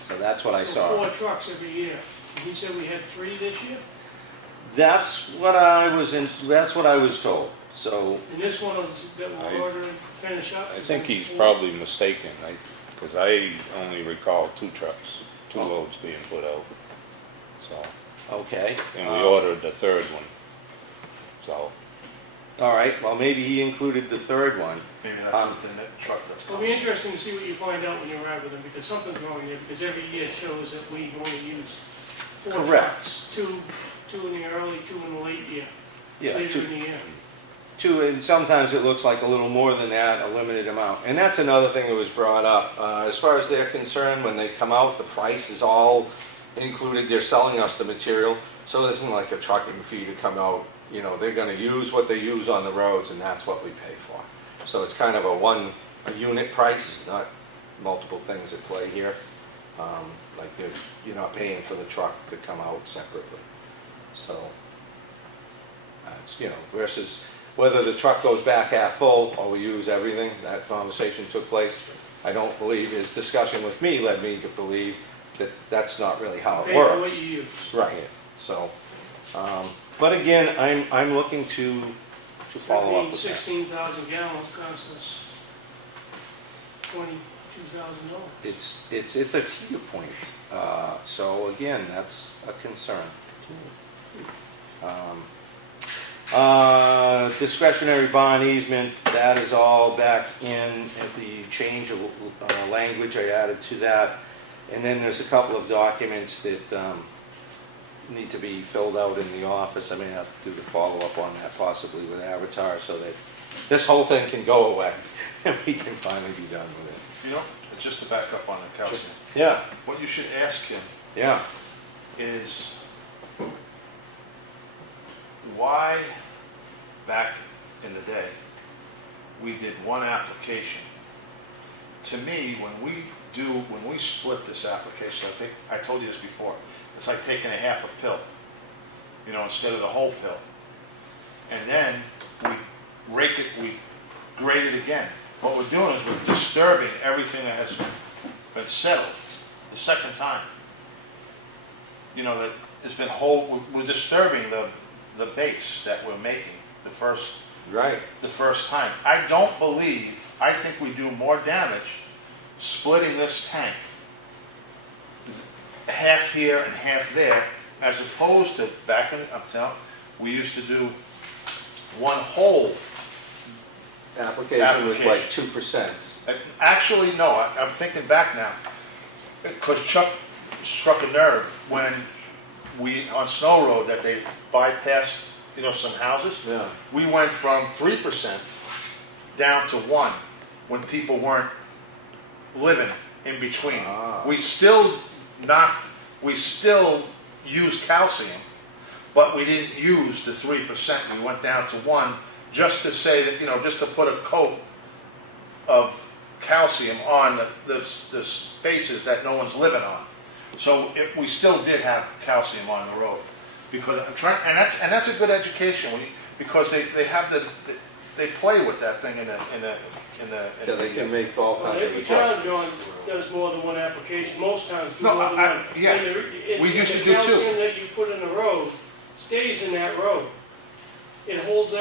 So that's what I So saw. 4 trucks every year. He said we had 3 this year, That's what I was told, so, and this one that we're ordering to finish up. I think he's probably mistaken, because I only recall 2 trucks, 2 loads being put out. So, okay. and we ordered the 3rd one, so. All right, well, maybe he included the 3rd one. Maybe that's within that truck that's It'll coming. be interesting to see what you find out when you arrive with them, because something's wrong here, because every year shows that we only use 4 Correct. trucks. Two in the early, 2 in the late year, Yeah, later in the year. 2, and sometimes it looks like a little more than that, a limited amount. And that's another thing that was brought up. As far as they're concerned, when they come out, the price is all included. They're selling us the material, so it isn't like a trucking fee to come out. You know, they're gonna use what they use on the roads, and that's what we pay for. So it's kind of a unit price, not multiple things at play here. Like you're not paying for the truck to come out separately. So, it's, versus whether the truck goes back half full or we use everything, that conversation took place. I don't believe his discussion with me led me to believe that that's not really how it Pay for what works. you use. Right, so, but again, I'm looking to follow up with that. 16,000 gallons costs us $22,000. It's at the heater point, so again, that's a concern. Discretionary bond easement, that is all back in at the change of language I added to that. And then there's a couple of documents that need to be filled out in the office. I may have to do the follow-up on that possibly with Avatar so that this whole thing can go away and we can finally be done with it. You know, just to back up on the calcium, Yeah, what you should ask him yeah. is why back in the day we did one application. To me, when we split this application, I think I told you this before, it's like taking a half a pill, instead of the whole pill. And then we rake it, we grade it again. What we're doing is we're disturbing everything that has been settled the second time. That has been we're disturbing the base that we're making the first time. I think we do more damage splitting this tank, half here and half there, as opposed to back in uptown, we used to do one whole. Application was like 2%. Actually, no, I'm thinking back now, because Chuck struck a nerve when on Snow Road, that they bypassed, some houses. Yeah. We went from 3% down to 1 when people weren't living in between. We still used calcium, but we didn't use the 3%. We went down to 1 just to say that, just to put a coat of calcium on the spaces that no one's living on. So we still did have calcium on the road, because I'm trying, and that's a good education, because they play with that thing in the. Yeah, they can make all kinds of Every town, adjustments. John, does more than one application. Most towns do No, more than one. yeah. And We used to the do two. calcium that you put in the road stays in that road. It holds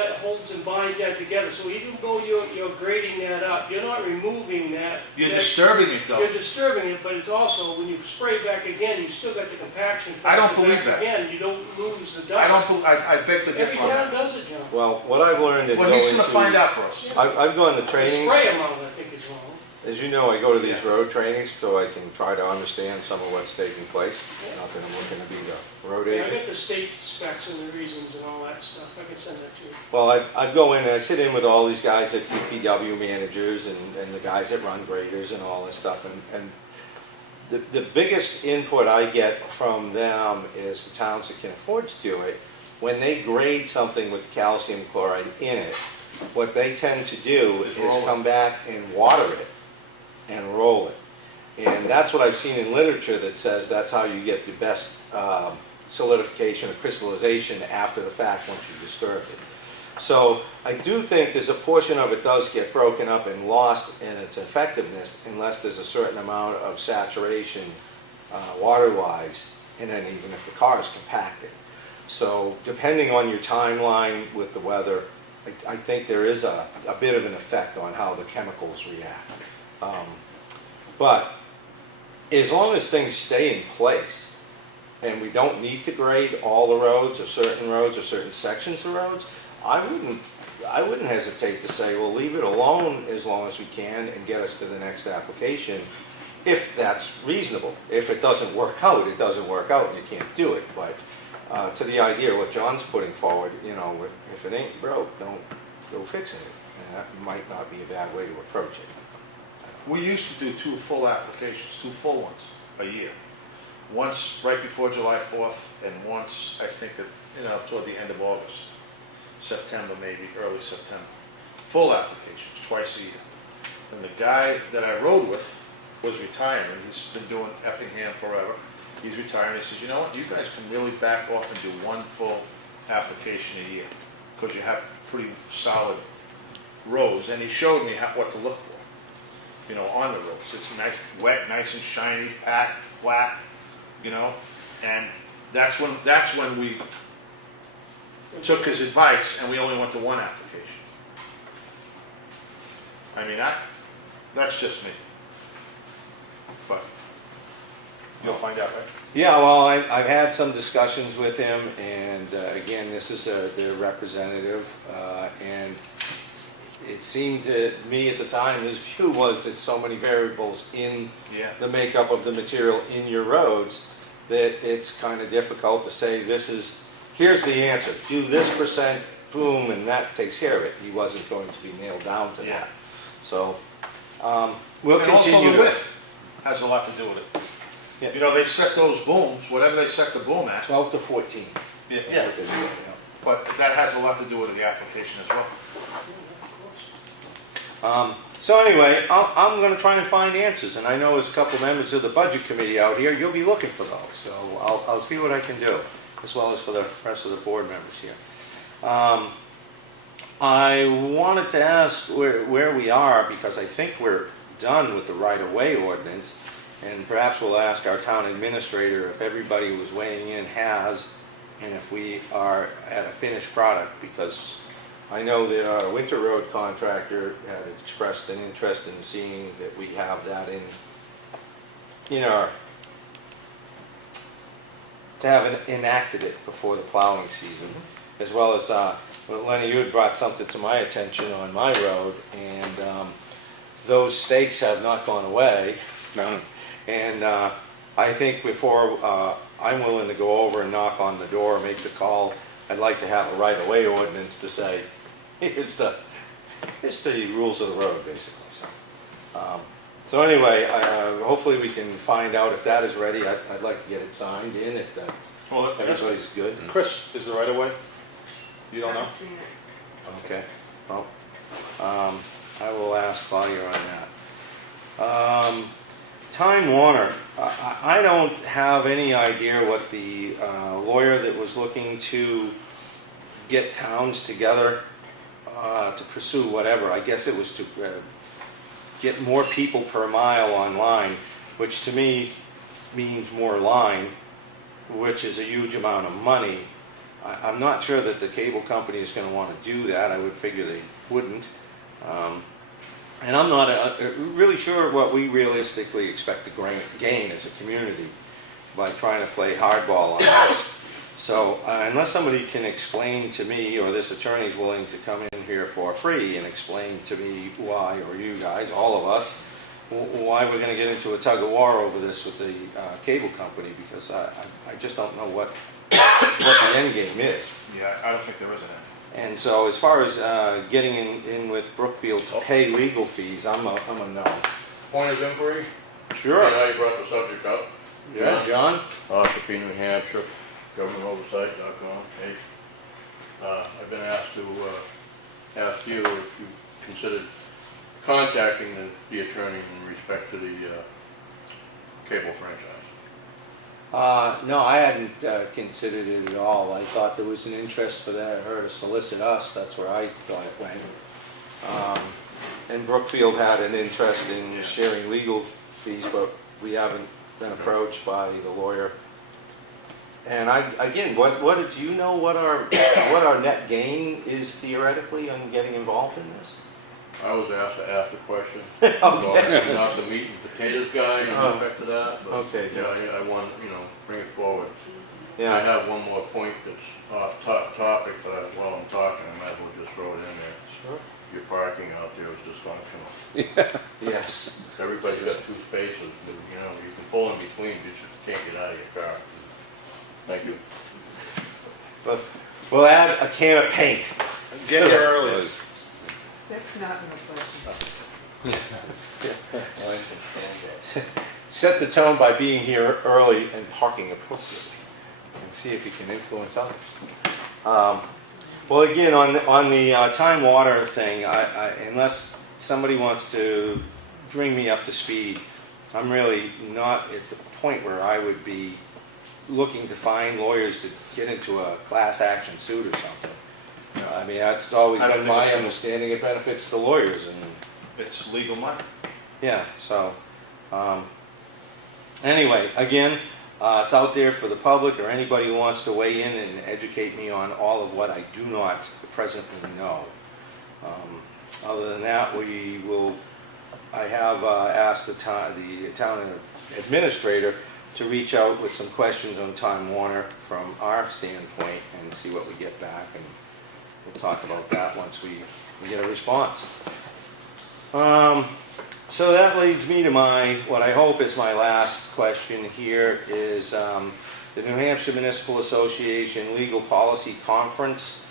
and binds that together. So even though you're grading that up, you're not removing that. You're disturbing it though. You're disturbing it, but it's also, when you spray back again, you still got the compaction. I don't factor believe back that. Again, you don't lose the dust. I beg to differ Every on town that. does it, John. Well, what I've learned is Well, he's gonna find out for us. I've gone to The trainings. spray amount, I think, is wrong. As you know, I go to these road trainings so I can try to understand some of what's taking place. Not that I'm looking to be the road I agent. got the state specs and the reasons and all that stuff. I can send that to you. Well, I go in and I sit in with all these guys at DPW managers and the guys that run graders and all this stuff. And the biggest input I get from them is the towns that can afford to do it. When they grade something with calcium chloride in it, what they tend to do is roll it. come back and water it and roll it. And that's what I've seen in literature that says that's how you get the best solidification or crystallization after the fact once you disturb it. So I do think there's a portion of it does get broken up and lost in its effectiveness unless there's a certain amount of saturation water-wise and then even if the car is compacted. So depending on your timeline with the weather, I think there is a bit of an effect on how the chemicals react. But as long as things stay in place and we don't need to grade all the roads or certain sections of roads, I wouldn't hesitate to say, well, leave it alone as long as we can and get us to the next application, if that's reasonable. If it doesn't work out, it doesn't work out and you can't do it. But to the idea, what John's putting forward, if it ain't broke, don't go fixing it. And that might not be a bad way to approach it. We used to do 2 full applications, 2 full ones a year. Once right before July 4th and once, I think, toward the end of August. September maybe, early September. Full applications, twice a year. And the guy that I rode with was retiring. He's been doing Effingham forever. He's retiring. He says, you know what, you guys can really back off and do 1 full application a year because you have pretty solid roads. And he showed me what to look for, on the roads. It's nice, wet, nice and shiny, packed, flat, and that's when we took his advice and we only went to 1 application. I mean, that's just me. But you'll find out, right? Yeah, well, I've had some discussions with him, and again, this is their representative, and it seemed to me at the time, his view was that so many variables in the makeup of the material in your roads that it's kind of difficult to say here's the answer, do this percent, boom, and that takes care of it. He wasn't going to be nailed down to that. So we'll and continue. Also the width has a lot to do with it. Yeah. They set those booms, whatever they set the boom at. 12 to 14. Yeah. That's what they do, yeah. But that has a lot to do with the application as well. So anyway, I'm going to try and find answers, and I know there's a couple members of the budget committee out here. You'll be looking for those, so I'll see what I can do, as well as for the rest of the board members here. I wanted to ask where we are, because I think we're done with the right-of-way ordinance, and perhaps we'll ask our town administrator if everybody who was weighing in has, and if we are at a finished product, because I know that our winter road contractor had expressed an interest in seeing that we have that in our, to have enacted it before the plowing season, as well as Lenny, you had brought something to my attention on my road, and those stakes have not gone away. No. And I think before I'm willing to go over and knock on the door, make the call, I'd like to have a right-of-way ordinance to say, here's the rules of the road, basically. So anyway, hopefully we can find out if that is ready. I'd like to get it signed in if everybody's good. Chris, is the right of way? You don't know? Haven't seen it. Okay. Well, I will ask Claudia on that. Time Warner. I don't have any idea what the lawyer that was looking to get towns together to pursue whatever. I guess it was to get more people per mile online, which to me means more line, which is a huge amount of money. I'm not sure that the cable company is going to want to do that. I would figure they wouldn't. And I'm not really sure what we realistically expect to gain as a community by trying to play hardball on this. So unless somebody can explain to me, or this attorney is willing to come in here for free and explain to me why, or you guys, all of us, why we're going to get into a tug of war over this with the cable company, because I just don't know what the end game is. Yeah, I don't think there is an end. And so as far as getting in with Brookfield to pay legal fees, I'm a no. Point of inquiry? Sure. I know you brought the subject up. Yeah, John? Espie, New Hampshire, GovernmentOversite.com. Hey, I've been asked to ask you if you considered contacting the attorney in respect to the cable franchise. No, I hadn't considered it at all. I thought there was an interest for her to solicit us. That's where I thought it went. And Brookfield had an interest in sharing legal fees, but we haven't been approached by the lawyer And again, what do you know what our net gain is theoretically on getting involved in this? I was asked to ask the question. Okay. I'm not the meat and potatoes guy in respect to that, but, Okay, yeah, I want, bring it forward. I Yeah, have one more point that's off topic, but while I'm talking, I might as well just throw it in there. sure. Your parking out there is dysfunctional. Yes. Everybody's got 2 spaces, but, you can pull in between, you just can't get out of your car. Thank you. But we'll add a can of paint. Get here early. That's not in the budget. Set the tone by being here early and parking appropriately, and see if you can influence others. Well, again, on the time water thing, unless somebody wants to bring me up to speed, I'm really not at the point where I would be looking to find lawyers to get into a class action suit or something. I mean, that's always I don't been think my it's- understanding. It benefits the lawyers, and It's legal money. yeah. So, anyway, again, it's out there for the public or anybody who wants to weigh in and educate me on all of what I do not presently know. Other than that, I have asked the town administrator to reach out with some questions on Time Warner from our standpoint and see what we get back, and we'll talk about that once we get a response. So that leads me to what I hope is my last question here is the New Hampshire Municipal Association Legal Policy Conference.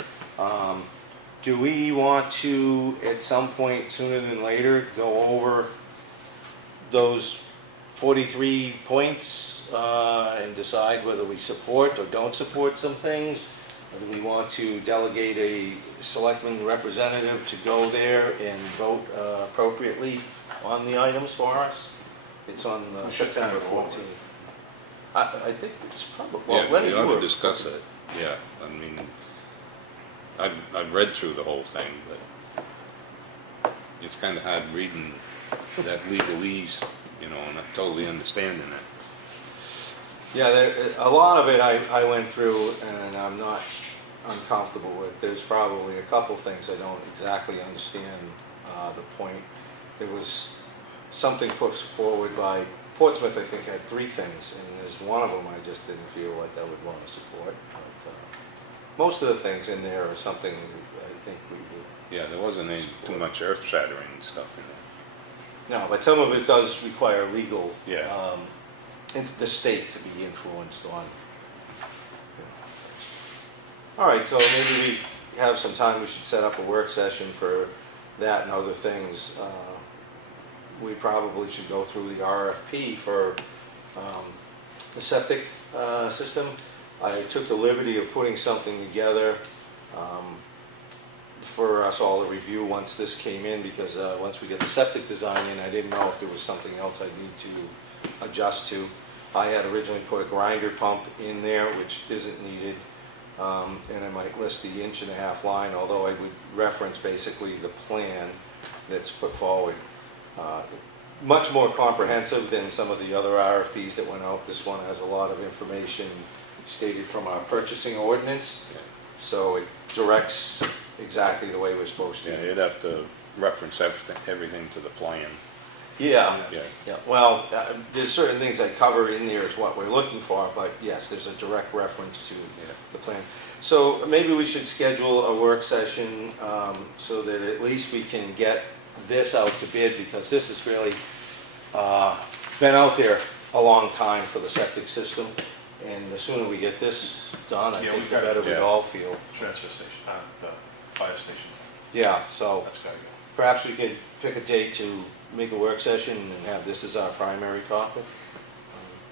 Do we want to, at some point sooner than later, go over those 43 points and decide whether we support or don't support some things? Or do we want to delegate a selectman representative to go there and vote appropriately on the items for us? It's on September 14th. I think it's probably, well, Yeah, Lenny, we you ought to were... discuss it, yeah, I mean, I've read through the whole thing, but it's kind of hard reading that legalese, and not totally understanding it. Yeah, a lot of it I went through and I'm not uncomfortable with. There's probably a couple things I don't exactly understand the point. There was something put forward by Portsmouth, I think, had 3 things, and there's one of them I just didn't feel like I would want to support. But most of the things in there are something I think we would... Yeah, there wasn't any too much earth-shattering stuff in there. No, but some of it does require legal... Yeah. the state to be influenced on. All right, so maybe we have some time. We should set up a work session for that and other things. We probably should go through the RFP for the septic system. I took the liberty of putting something together for us all to review once this came in, because once we get the septic design in, I didn't know if there was something else I'd need to adjust to. I had originally put a grinder pump in there, which isn't needed, and I might list the 1.5-inch line, although I would reference basically the plan that's put forward. Much more comprehensive than some of the other RFPs that went out. This one has a lot of information stated from our purchasing ordinance, so it directs exactly the way we're supposed to. Yeah, you'd have to reference everything to the plan. Yeah. Yeah. Yeah, well, there's certain things I cover in there is what we're looking for, but yes, there's a direct reference to the plan. So maybe we should schedule a work session so that at least we can get this out to bid, because this has really been out there a long time for the septic system, and the sooner we get this done, I think the better we'd all feel. Transfer station, the fire station. Yeah, so That's gotta go. perhaps we could pick a date to make a work session and have this as our primary topic.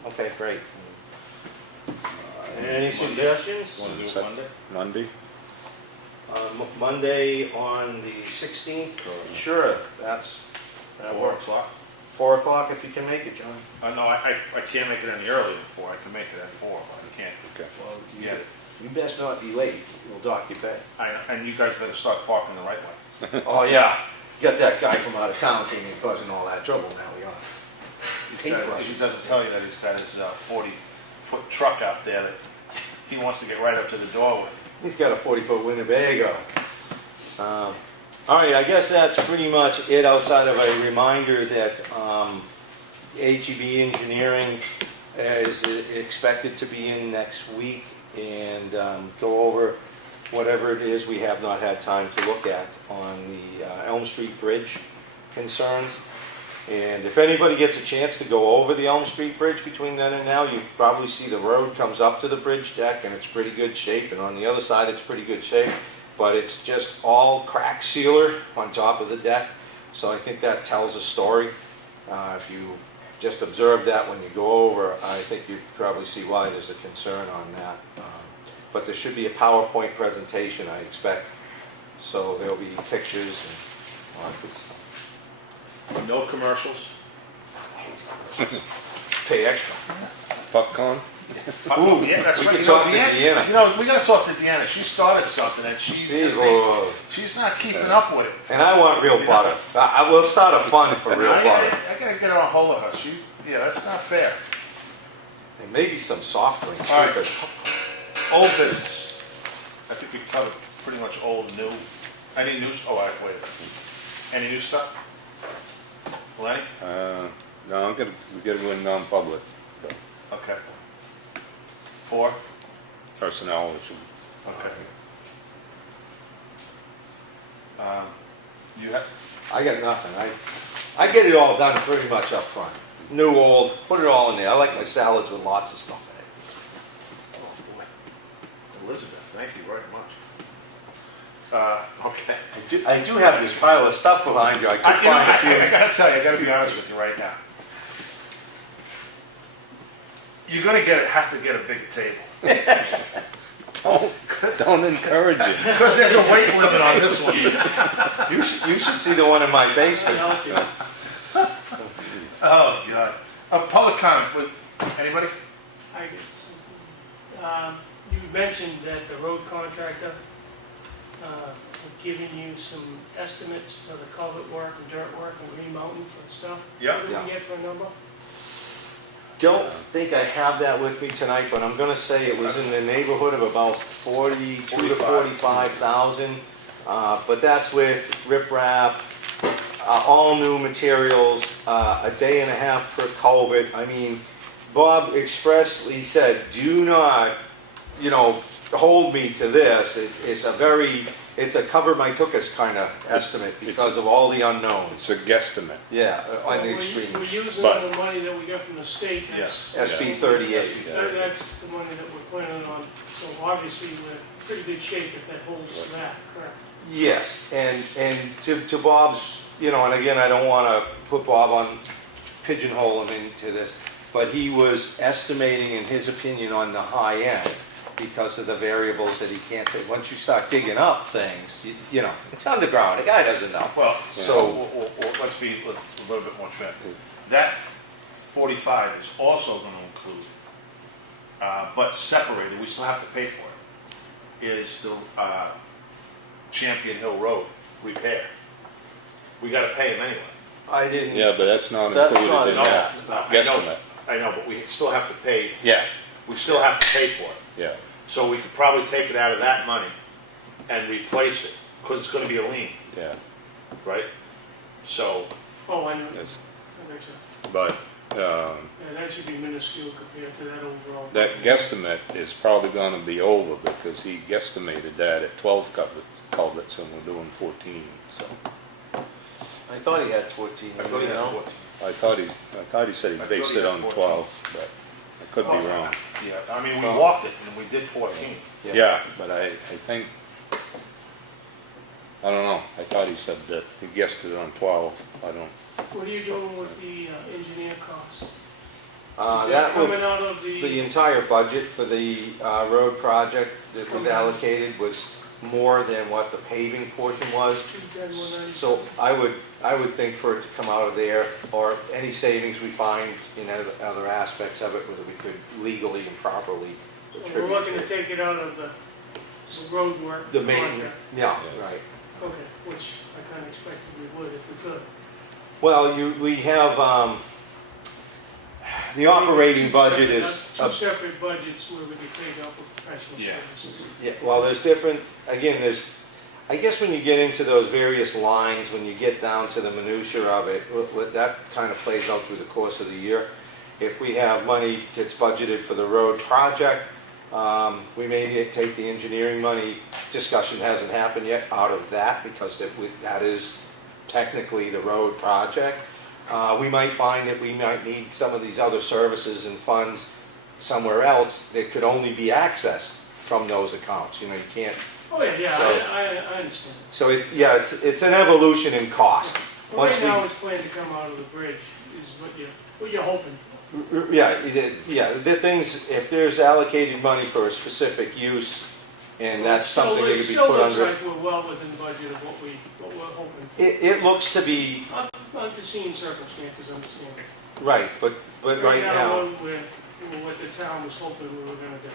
Okay, great. Any suggestions? Want to do it Set- Monday? Monday? Monday on the 16th? Sure, that 4 works. o'clock? 4 o'clock if you can make it, John. No, I can't make it any earlier than 4. I can make it at 4, but I can't. Okay. Well, Yeah. you best not be late. We'll dock you pay. And you guys better start parking the right way. Oh, yeah. Got that guy from out of town came in causing all that trouble now, yeah. He doesn't tell you that he's got his 40-foot truck out there that he wants to get right up to the door with. He's got a 40-foot Winnebago. All right, I guess that's pretty much it outside of a reminder that HEB Engineering is expected to be in next week and go over whatever it is we have not had time to look at on the Elm Street Bridge concerns. And if anybody gets a chance to go over the Elm Street Bridge between then and now, you probably see the road comes up to the bridge deck and it's pretty good shape, and on the other side it's pretty good shape, but it's just all crack sealer on top of the deck. So I think that tells a story. If you just observe that when you go over, I think you probably see why there's a concern on that. But there should be a PowerPoint presentation, I expect. So there'll be pictures and all that good stuff. No commercials. Pay extra. Popcorn? Ooh, yeah, that's we right. can talk to Deanna. You know, we gotta talk to Deanna. She started something and she's not keeping up with it. And I want real butter. I will start a fund for real butter. I gotta get her a hold of her. Yeah, that's not fair. And maybe some soft drinks. All right. But Old business. I think we covered pretty much old, new. Any new? Oh, wait. Any new stuff? Lenny? No, we gotta go in non-public, Okay. 4? personnel issue. Okay. You have, I got nothing. I get it all done pretty much up front. New, old, put it all in there. I like my salads with lots of stuff in it. oh boy. Elizabeth, thank you very much. Okay. I do have this pile of stuff behind you. I could I find a few. gotta tell you, I gotta be honest with you right now. You're gonna have to get a bigger table. Don't encourage it. Because there's a weight limit on this one. You should see the one in my basement. Oh, God. Public comment, anybody? I get something. You mentioned that the road contractor had given you some estimates for the culvert work and dirt work and remounting for stuff. Yep. What did we get for a number? Don't think I have that with me tonight, but I'm gonna say it was in the neighborhood of about 42 to 45,000. But that's with riprap, all new materials, a day and a half per culvert. I mean, Bob expressly said, do not, hold me to this. It's a cover my tuchus kind of estimate because of all the unknowns. It's a guesstimate. Yeah, on the We're extreme. using But- the money that we got from the state. Yes. SB 38. That's the money that we're planning on. So obviously, we're in pretty good shape if that holds that, correct? Yes, and to Bob's, and again, I don't want to put Bob on, pigeonhole him into this, but he was estimating, in his opinion, on the high end because of the variables that he can't say. Once you start digging up things, it's underground. The guy doesn't know. Well, So- let's be a little bit more fair. That 45 is also going to include, but separated, we still have to pay for it, is the Champion Hill Road repair. We got to pay him anyway. I didn't. Yeah, but that's not That's included not in in that guesstimate. I know, but we still have to pay, Yeah, we still have to pay for it. yeah. So we could probably take it out of that money and replace it, because it's going to be a lien, Yeah, right? So, Oh, I know. yes. I bet you. But Yeah, that should be minuscule compared to that overall. that guesstimate is probably gonna be over because he guesstimated that at 12 culverts and we're doing 14, so. I thought he had 14. I thought he had 14. I thought he said he I based thought he it had on 14. 12, but I could be wrong. Yeah, I mean, we walked it and we did 14. Yeah, but I think, I don't know, I thought he said that he guessed it on 12, I don't. What are you doing with the engineer costs? Is That coming would, out of the entire budget for the road project that was allocated was more than what the paving portion was. 210, 190? So I would think for it to come out of there, or any savings we find in other aspects of it, whether we could legally and properly So we're attribute looking to to it. take it out of the road work The main, contract. yeah, right. Okay, which I kind of expected we would if we could. Well, we have, the operating budget is, Two separate budgets where we get paid out for professional Yeah. services. yeah, well, there's different, again, I guess when you get into those various lines, when you get down to the minutia of it, that kind of plays out through the course of the year. If we have money that's budgeted for the road project, we may take the engineering money, discussion hasn't happened yet, out of that, because that is technically the road project. We might find that we might need some of these other services and funds somewhere else that could only be accessed from those accounts. You know, you can't. Oh, yeah, So- I understand. So it's an evolution in cost. But Once right we- now, it's planned to come out of the bridge, is what you're hoping for. Yeah, the things, if there's allocated money for a specific use, and that's something that could be put It still looks under. like we're well within budget of what we're hoping for. It looks to be, Unforeseen circumstances, understand. right, but right now, We're what the town was hoping we were gonna do.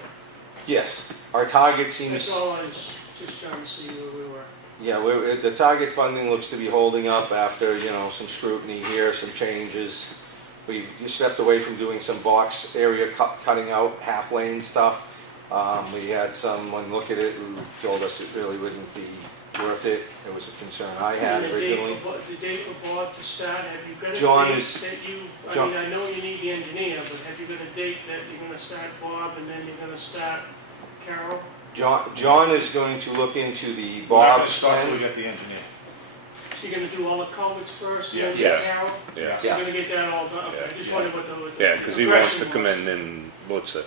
yes, our target That's seems, all I was just trying to see where we were. yeah, the target funding looks to be holding up after, some scrutiny here, some changes. We stepped away from doing some box area cutting out half lane stuff. We had someone look at it who told us it really wouldn't be worth it. It was a concern I had And originally. the date for Bob to start, have you got a John date is- that you, John- I know you need the engineer, but have you got a date that you're gonna start Bob and then you're gonna start Carol? John is going to look into the We're not gonna Bob's start till we plan. get the engineer. So you're gonna do all the culverts first, and then Yeah. Carol? Yeah, You're Yeah. gonna get that all done, okay, I Yeah. just wondered what the. yeah, because he wants to progression come was. in and blitz it.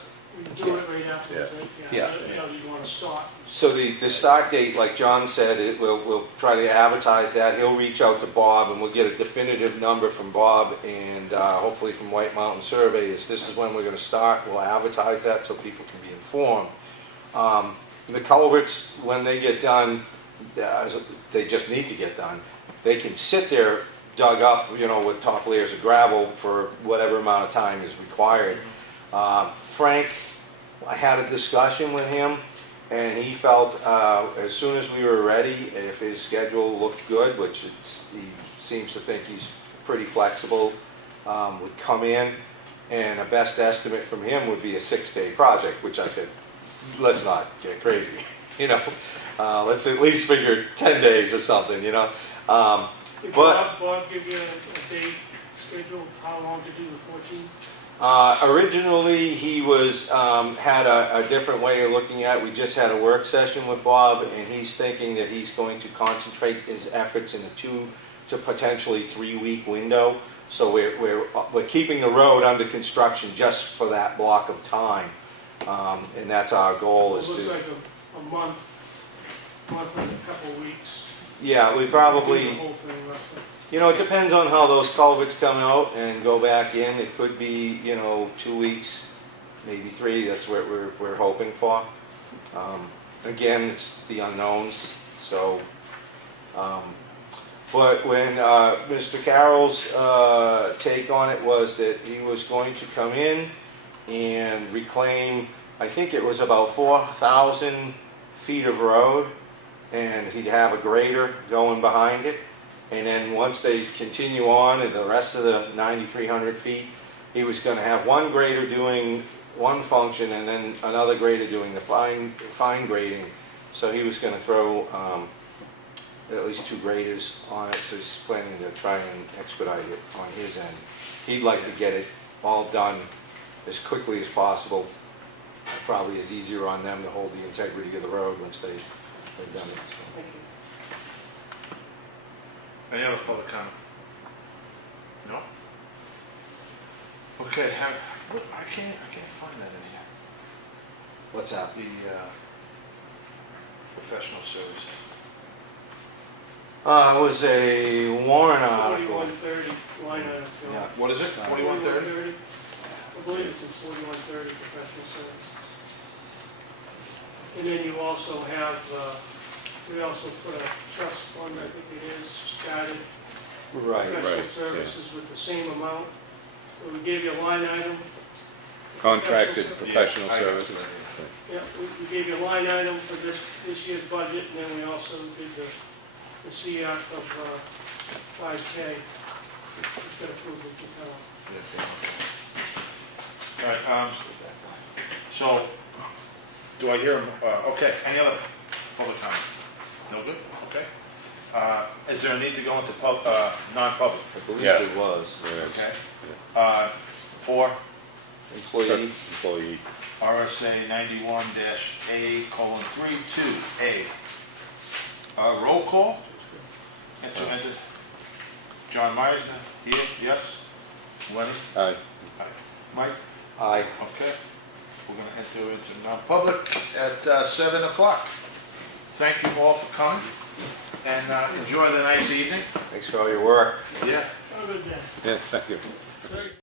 Do it right afterwards, right? Yeah. You know, you wanna start. So the start date, like John said, we'll try to advertise that. He'll reach out to Bob and we'll get a definitive number from Bob and hopefully from White Mountain Surveyors. This is when we're gonna start. We'll advertise that so people can be informed. The culverts, when they get done, they just need to get done. They can sit there dug up, with top layers of gravel for whatever amount of time is required. Frank, I had a discussion with him, and he felt as soon as we were ready, if his schedule looked good, which he seems to think he's pretty flexible, would come in, and a best estimate from him would be a 6-day project, which I said, let's not get crazy, let's at least figure 10 days or something, Did But- Bob give you a date schedule of how long to do the 14? Originally, he had a different way of looking at it. We just had a work session with Bob, and he's thinking that he's going to concentrate his efforts in a 2 to potentially 3-week window. So we're keeping the road under construction just for that block of time, and that's our goal. It Is looks to like a month and a couple of weeks. yeah, we Do probably. the whole thing roughly. It depends on how those culverts come out and go back in. It could be, 2 weeks, maybe 3. That's what we're hoping for. Again, it's the unknowns. So, but when Mr. Carroll's take on it was that he was going to come in and reclaim, I think it was about 4,000 feet of road, and he'd have a grader going behind it. And then once they continue on and the rest of the 9,300 feet, he was going to have one grader doing one function and then another grader doing the fine grading. So he was going to throw at least 2 graders on it. So he's planning to try and expedite it on his end. He'd like to get it all done as quickly as possible. Probably is easier on them to hold the integrity of the road once they've done it. So. Thank you. Any other public comment? No? Okay, I can't find that in here. What's that? The professional services. It was a Warren article. 4130 line item. Phil. Yeah. What is it? 2130? 4130? I believe it's in 4130 professional services. And then you also have, we also put a trust fund, I think it is, started Right. professional right, services with the same amount. So we gave you a line item. Contracted Professional professional I got services. it. Yeah, we gave you a line item for this year's budget, and then we also did the CR of 5K. It's got approved with the town. Yeah, okay. All right, so, do I hear, okay, any other public comment? No good, okay. Is there a need to go into non-public? I believe Yeah. there was. Okay. For Employee, Employee. RSA 91-A:32A. Roll call? Enter. John Meisner, here, yes? Lenny? Aye. Aye. Mike? aye. Okay. We're gonna enter into non-public at 7 o'clock. Thank you all for coming, and enjoy the nice evening. Thanks for all your work. Yeah. Have a good day. Yeah, thank you.